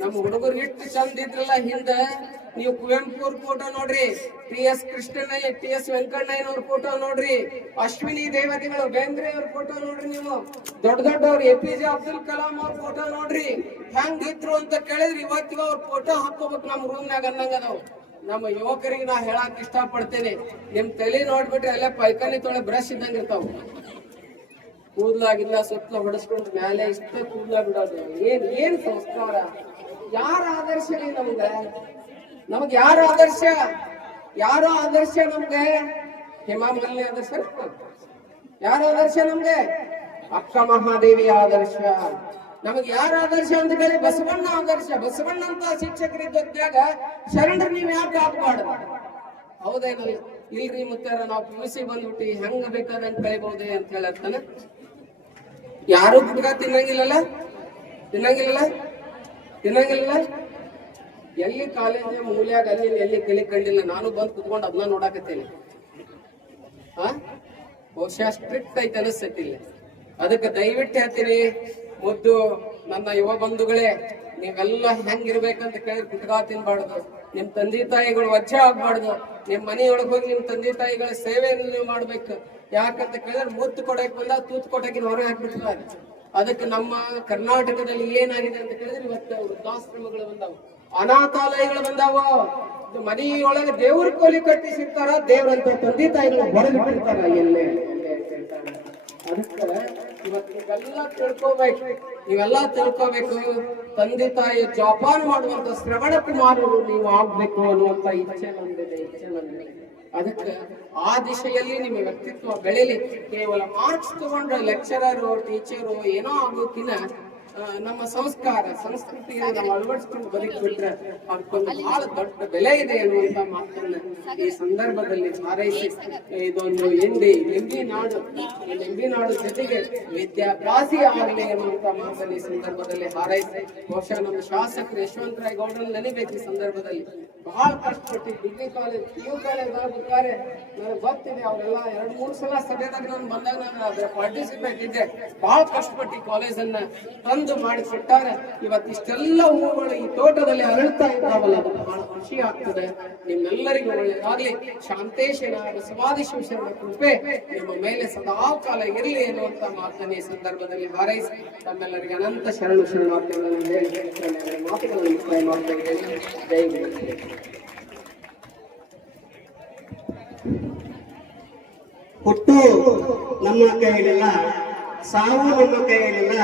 ನಮ್ಮ ಹುಡುಗರು ಇಟ್ಟು ಚಂದ ಇದ್ರಲ್ಲ ಹಿಂದ, ನೀವು ಕುವೆಂಪು ಫೋಟೋ ನೋಡ್ರಿ T S Krishnanayya T S ವೆಂಕಣ್ಣಯ್ಯನ photo ನೋಡ್ರಿ, ಅಶ್ವಿನಿ ದೇವತೆಗಳು ಬೇಂದ್ರೆ ಅವ್ರ ಫೋಟೋ ನೋಡ್ರಿ ನೀವು, ದೊಡ್ಡ ದೊಡ್ಡವ್ರು A P J Abdul Kalam ಅವ್ರ ಫೋಟೋ ನೋಡ್ರಿ, ಹೆಂಗ್ ಇದ್ರು ಅಂತ ಕೇಳಿದ್ರಿ ಇವತ್ತಿಗ ಅವ್ರ ಫೋಟೋ ಹಾಕೋಬೇಕು ನಮ್ಮ ರೂಮ್ನಾಗ ಅನ್ನಂಗ ನಾವು ನಮ್ಮ ಯುವಕರಿಗೆ ನಾ ಹೇಳಕ್ ಇಷ್ಟ ಪಡ್ತೇನೆ ನಿಮ್ ತಲೆ ನೋಡ್ಬಿಟ್ರೆ ಅಲ್ಲೇ ಪೈಕಾನಿ ತೊಳೆ ಬ್ರಷ್ ಇದ್ದಂಗ ಇರ್ತಾವ. ಕೂದ್ಲಾಗಿಲ್ಲ, ಸುತ್ತಲ ಹೊಡೆಸ್ಕೊಂಡು ಮ್ಯಾಲೆ ಇಷ್ಟ ಕೂದ್ಲ ಬಿಡೋದು ಏನ್ ಏನ್ ಸಂಸ್ಕಾರ? ಯಾರ ಆದರ್ಶ ರೀ ನಮ್ಗ? ನಮಗ್ ಯಾರ ಆದರ್ಶ? ಯಾರೋ ಆದರ್ಶ ನಮ್ಗೆ? ಹೇಮಾಮಾಲಿನಿ ಆದರ್ಶ ಯಾರ ಆದರ್ಶ ನಮ್ಗೆ? ಅಕ್ಕ ಮಹಾದೇವಿ ಆದರ್ಶ. ನಮಗ್ ಯಾರ ಆದರ್ಶ ಅಂತ ಕೇಳಿ ಬಸವಣ್ಣ ಆದರ್ಶ. ಬಸವಣ್ಣ ಅಂತ ಶಿಕ್ಷಕರಿದ್ದಾಗ ಶರಣರು ನೀವ್ ಯಾಕೆ ಆಗ್ಬಾರ್ದು? ಹೌದೇನಲ್ಲ ಇಲ್ರಿ ಮುತ್ತಾರ, ನಾವು ಪಿ ಯು ಸಿ ಬಂದ್ಬಿಟ್ಟು ಹೆಂಗ ಬೇಕಾದಂಗ್ ಕಳಿಬಹುದೇ ಅಂತ ಹೇಳತ್ತಾನ. ಯಾರು ಗುಟ್ಕ ತಿನ್ನಂಗಿಲ್ಲಲ್ಲ? ತಿನ್ನಂಗಿಲ್ಲಲ್ಲ? ತಿನ್ನಂಗಿಲ್ಲಲ್ಲ? ಎಲ್ಲಿ ಕಾಲೇಜ್ ಮೂಲ್ಯಾಗ ಅಲ್ಲಿ ಎಲ್ಲಿ ಕಲಿ ಕಂಡಿಲ್ಲ, ನಾನು ಬಂದ್ ಕುತ್ಕೊಂಡು ಅದನ್ನ ನೋಡಾಕತ್ತೇನೆ. ಹಾ ಬಹುಶಃ ಸ್ಟ್ರಿಕ್ಟ್ ಐತೆ ಅನಿಸ್ತೈತಿ ಇಲ್ಲಿ. ಅದಕ್ಕೆ ದಯವಿಟ್ಟು ಹೇಳ್ತೀನಿ, ಮುದ್ದು ನನ್ನ ಯುವ ಬಂಧುಗಳೇ, ನೀವೆಲ್ಲ ಹೆಂಗಿರ್ಬೇಕಂತ ಕೇಳಿ ಕುಟ್ಕಾ ತಿನ್ಬಾರ್ದು. ನಿಮ್ ತಂದೆ ತಾಯಿಗಳು ವಜ್ಜೆ ಆಗ್ಬಾರ್ದು. ನಿಮ್ ಮನೆಯೊಳಗೆ ಹೋಗಿ ನಿಮ್ ತಂದೆ ತಾಯಿಗಳ ಸೇವೆಯನ್ನು ನೀವು ಮಾಡ್ಬೇಕು. ಯಾಕಂತ ಕೇಳಿದ್ರೆ ಮುತ್ತು ಕೊಡಕ್ ಬಂದ ತೂತ್ ಕೊಡಕ್ಕೆ ಹೊರಗೆ ಹಾಕ್ಬಿಟ್ಟಿದ್ದಾರೆ ಅದಕ್ಕೆ ನಮ್ಮ ಕರ್ನಾಟಕದಲ್ಲಿ ಏನಾಗಿದೆ ಅಂತ ಕೇಳಿದ್ರೆ ಇವತ್ತು ವೃದ್ಧಾಶ್ರಮಗಳು ಬಂದಾವ. ಅನಾಥಾಲಯಗಳು ಬಂದಾವ. ಮನೆಯೊಳಗೆ ದೇವ್ರ ಕೋಲಿ ಕಟ್ಟಿಸಿರ್ತಾರ, ದೇವ್ರಂತ ತಂದೆ ತಾಯಿಗಳು ಹೊರಗಿಟ್ಟಿರ್ತಾರ ಎಲ್ಲೇ ಅದಕ್ಕೆ ಇವತ್ತು ನೀವೆಲ್ಲ ತಿಳ್ಕೋಬೇಕು. ನೀವೆಲ್ಲ ತಿಳ್ಕೋಬೇಕು. ತಂದೆ ತಾಯಿ ಜೋಪಾನ ಮಾಡುವಂತ ಶ್ರವಣ ಕುಮಾರರು ನೀವು ಆಗ್ಬೇಕು ಅನ್ನುವಂತ ಇಚ್ಛೆ ನಂದಿದೆ ಇಚ್ಛೆ ನಂದಿದೆ ಅದಕ್ಕೆ ಆ ದಿಶೆಯಲ್ಲಿ ನಿಮ್ಮ ವ್ಯಕ್ತಿತ್ವ ಬೆಳೀಲಿ. ಕೇವಲ ಮಾರ್ಕ್ಸ್ ತಗೊಂಡ್ರೆ ಲೆಕ್ಚರರು ಟೀಚರು ಏನೋ ಆಗೋಕಿನ ಆ, ನಮ್ಮ ಸಂಸ್ಕಾರ ಸಂಸ್ಕೃತಿಯನ್ನು ನಾವು ಅಳವಡಿಸ್ಕೊಂಡು ಬದುಕಿಬಿಟ್ರೆ ಅದಕ್ಕೊಂದು ಬಹಳ ದೊಡ್ಡ ಬೆಲೆ ಇದೆ ಅನ್ನುವಂತ ಮಾತನ್ನ ಈ ಸಂದರ್ಭದಲ್ಲಿ ಹಾರೈಸಿ. ಇದೊಂದು ಎಂಬಿ ಎಂಬಿ ನಾಡು ಎಂಬಿ ನಾಡು ಜೊತೆಗೆ ವಿದ್ಯಾಭ್ಯಾಸಿ ಆಗಲಿ ಅನ್ನುವಂತ ಮಾತನ್ನ ಈ ಸಂದರ್ಭದಲ್ಲಿ ಹಾರೈಸಿ. ಬಹುಶಃ ನಮ್ಮ ಶಾಸಕರು ಯಶವಂತರಾಯ ಗೌಡರು ನೆನಬೇಕು ಈ ಸಂದರ್ಭದಲ್ಲಿ. ಬಹಳ ಕಷ್ಟಪಟ್ಟು degree college P U college ಆಗುತ್ತಾರೆ ನನಗೆ ಗೊತ್ತಿದೆ, ಅವರೆಲ್ಲ ಎರಡು, ಮೂರು ಸಲ ಸಭೆದಾಗ ನಾನು ಬಂದಾಗ ನಾನು ಪಾರ್ಟಿಸಿಪೇಟ್ ಇದ್ದೆ. ಬಹಳ ಕಷ್ಟಪಟ್ಟು ಕಾಲೇಜನ್ನ ತಂದು ಮಾಡಿ ಕೊಟ್ಟಾರೆ ಇವತ್ತಿಷ್ಟೆಲ್ಲ ಹೂವುಗಳು ಈ ತೋಟದಲ್ಲಿ ಅರಳ್ತಾ ಇದ್ದಾವಲ್ಲ, ಅದು ಬಹಳ ಖುಷಿ ಆಗ್ತದೆ. ನಿಮ್ಮೆಲ್ಲರಿಗೂ ಒಳ್ಳೆಯದಾಗ್ಲಿ ಶಾಂತೇಶನ ಶಿವಶರಣ ಕೃಪೆ ನಿಮ್ಮ ಮೇಲೆ ಸದಾ ಕಾಲ ಇರಲಿ ಎನ್ನುವಂತ ಮಾತನ್ನ ಈ ಸಂದರ್ಭದಲ್ಲಿ ಹಾರೈಸಿ. ತಮ್ಮೆಲ್ಲರಿಗೆ ಅನಂತ ಶರಣು ಶರಣಾರ್ಥಿಗಳನ್ನು ಹೇಳಿ ಮಾತುಗಳನ್ನು ಮುಕ್ತಾಯ ಮಾಡ್ತಾ ಇದ್ದೇನೆ. ಜೈ ಹುಟ್ಟು ನಮ್ಮ ಕೈಯಲ್ಲಿಲ್ಲ, ಸಾವು ನಮ್ಮ ಕೈಯಲ್ಲಿಲ್ಲ.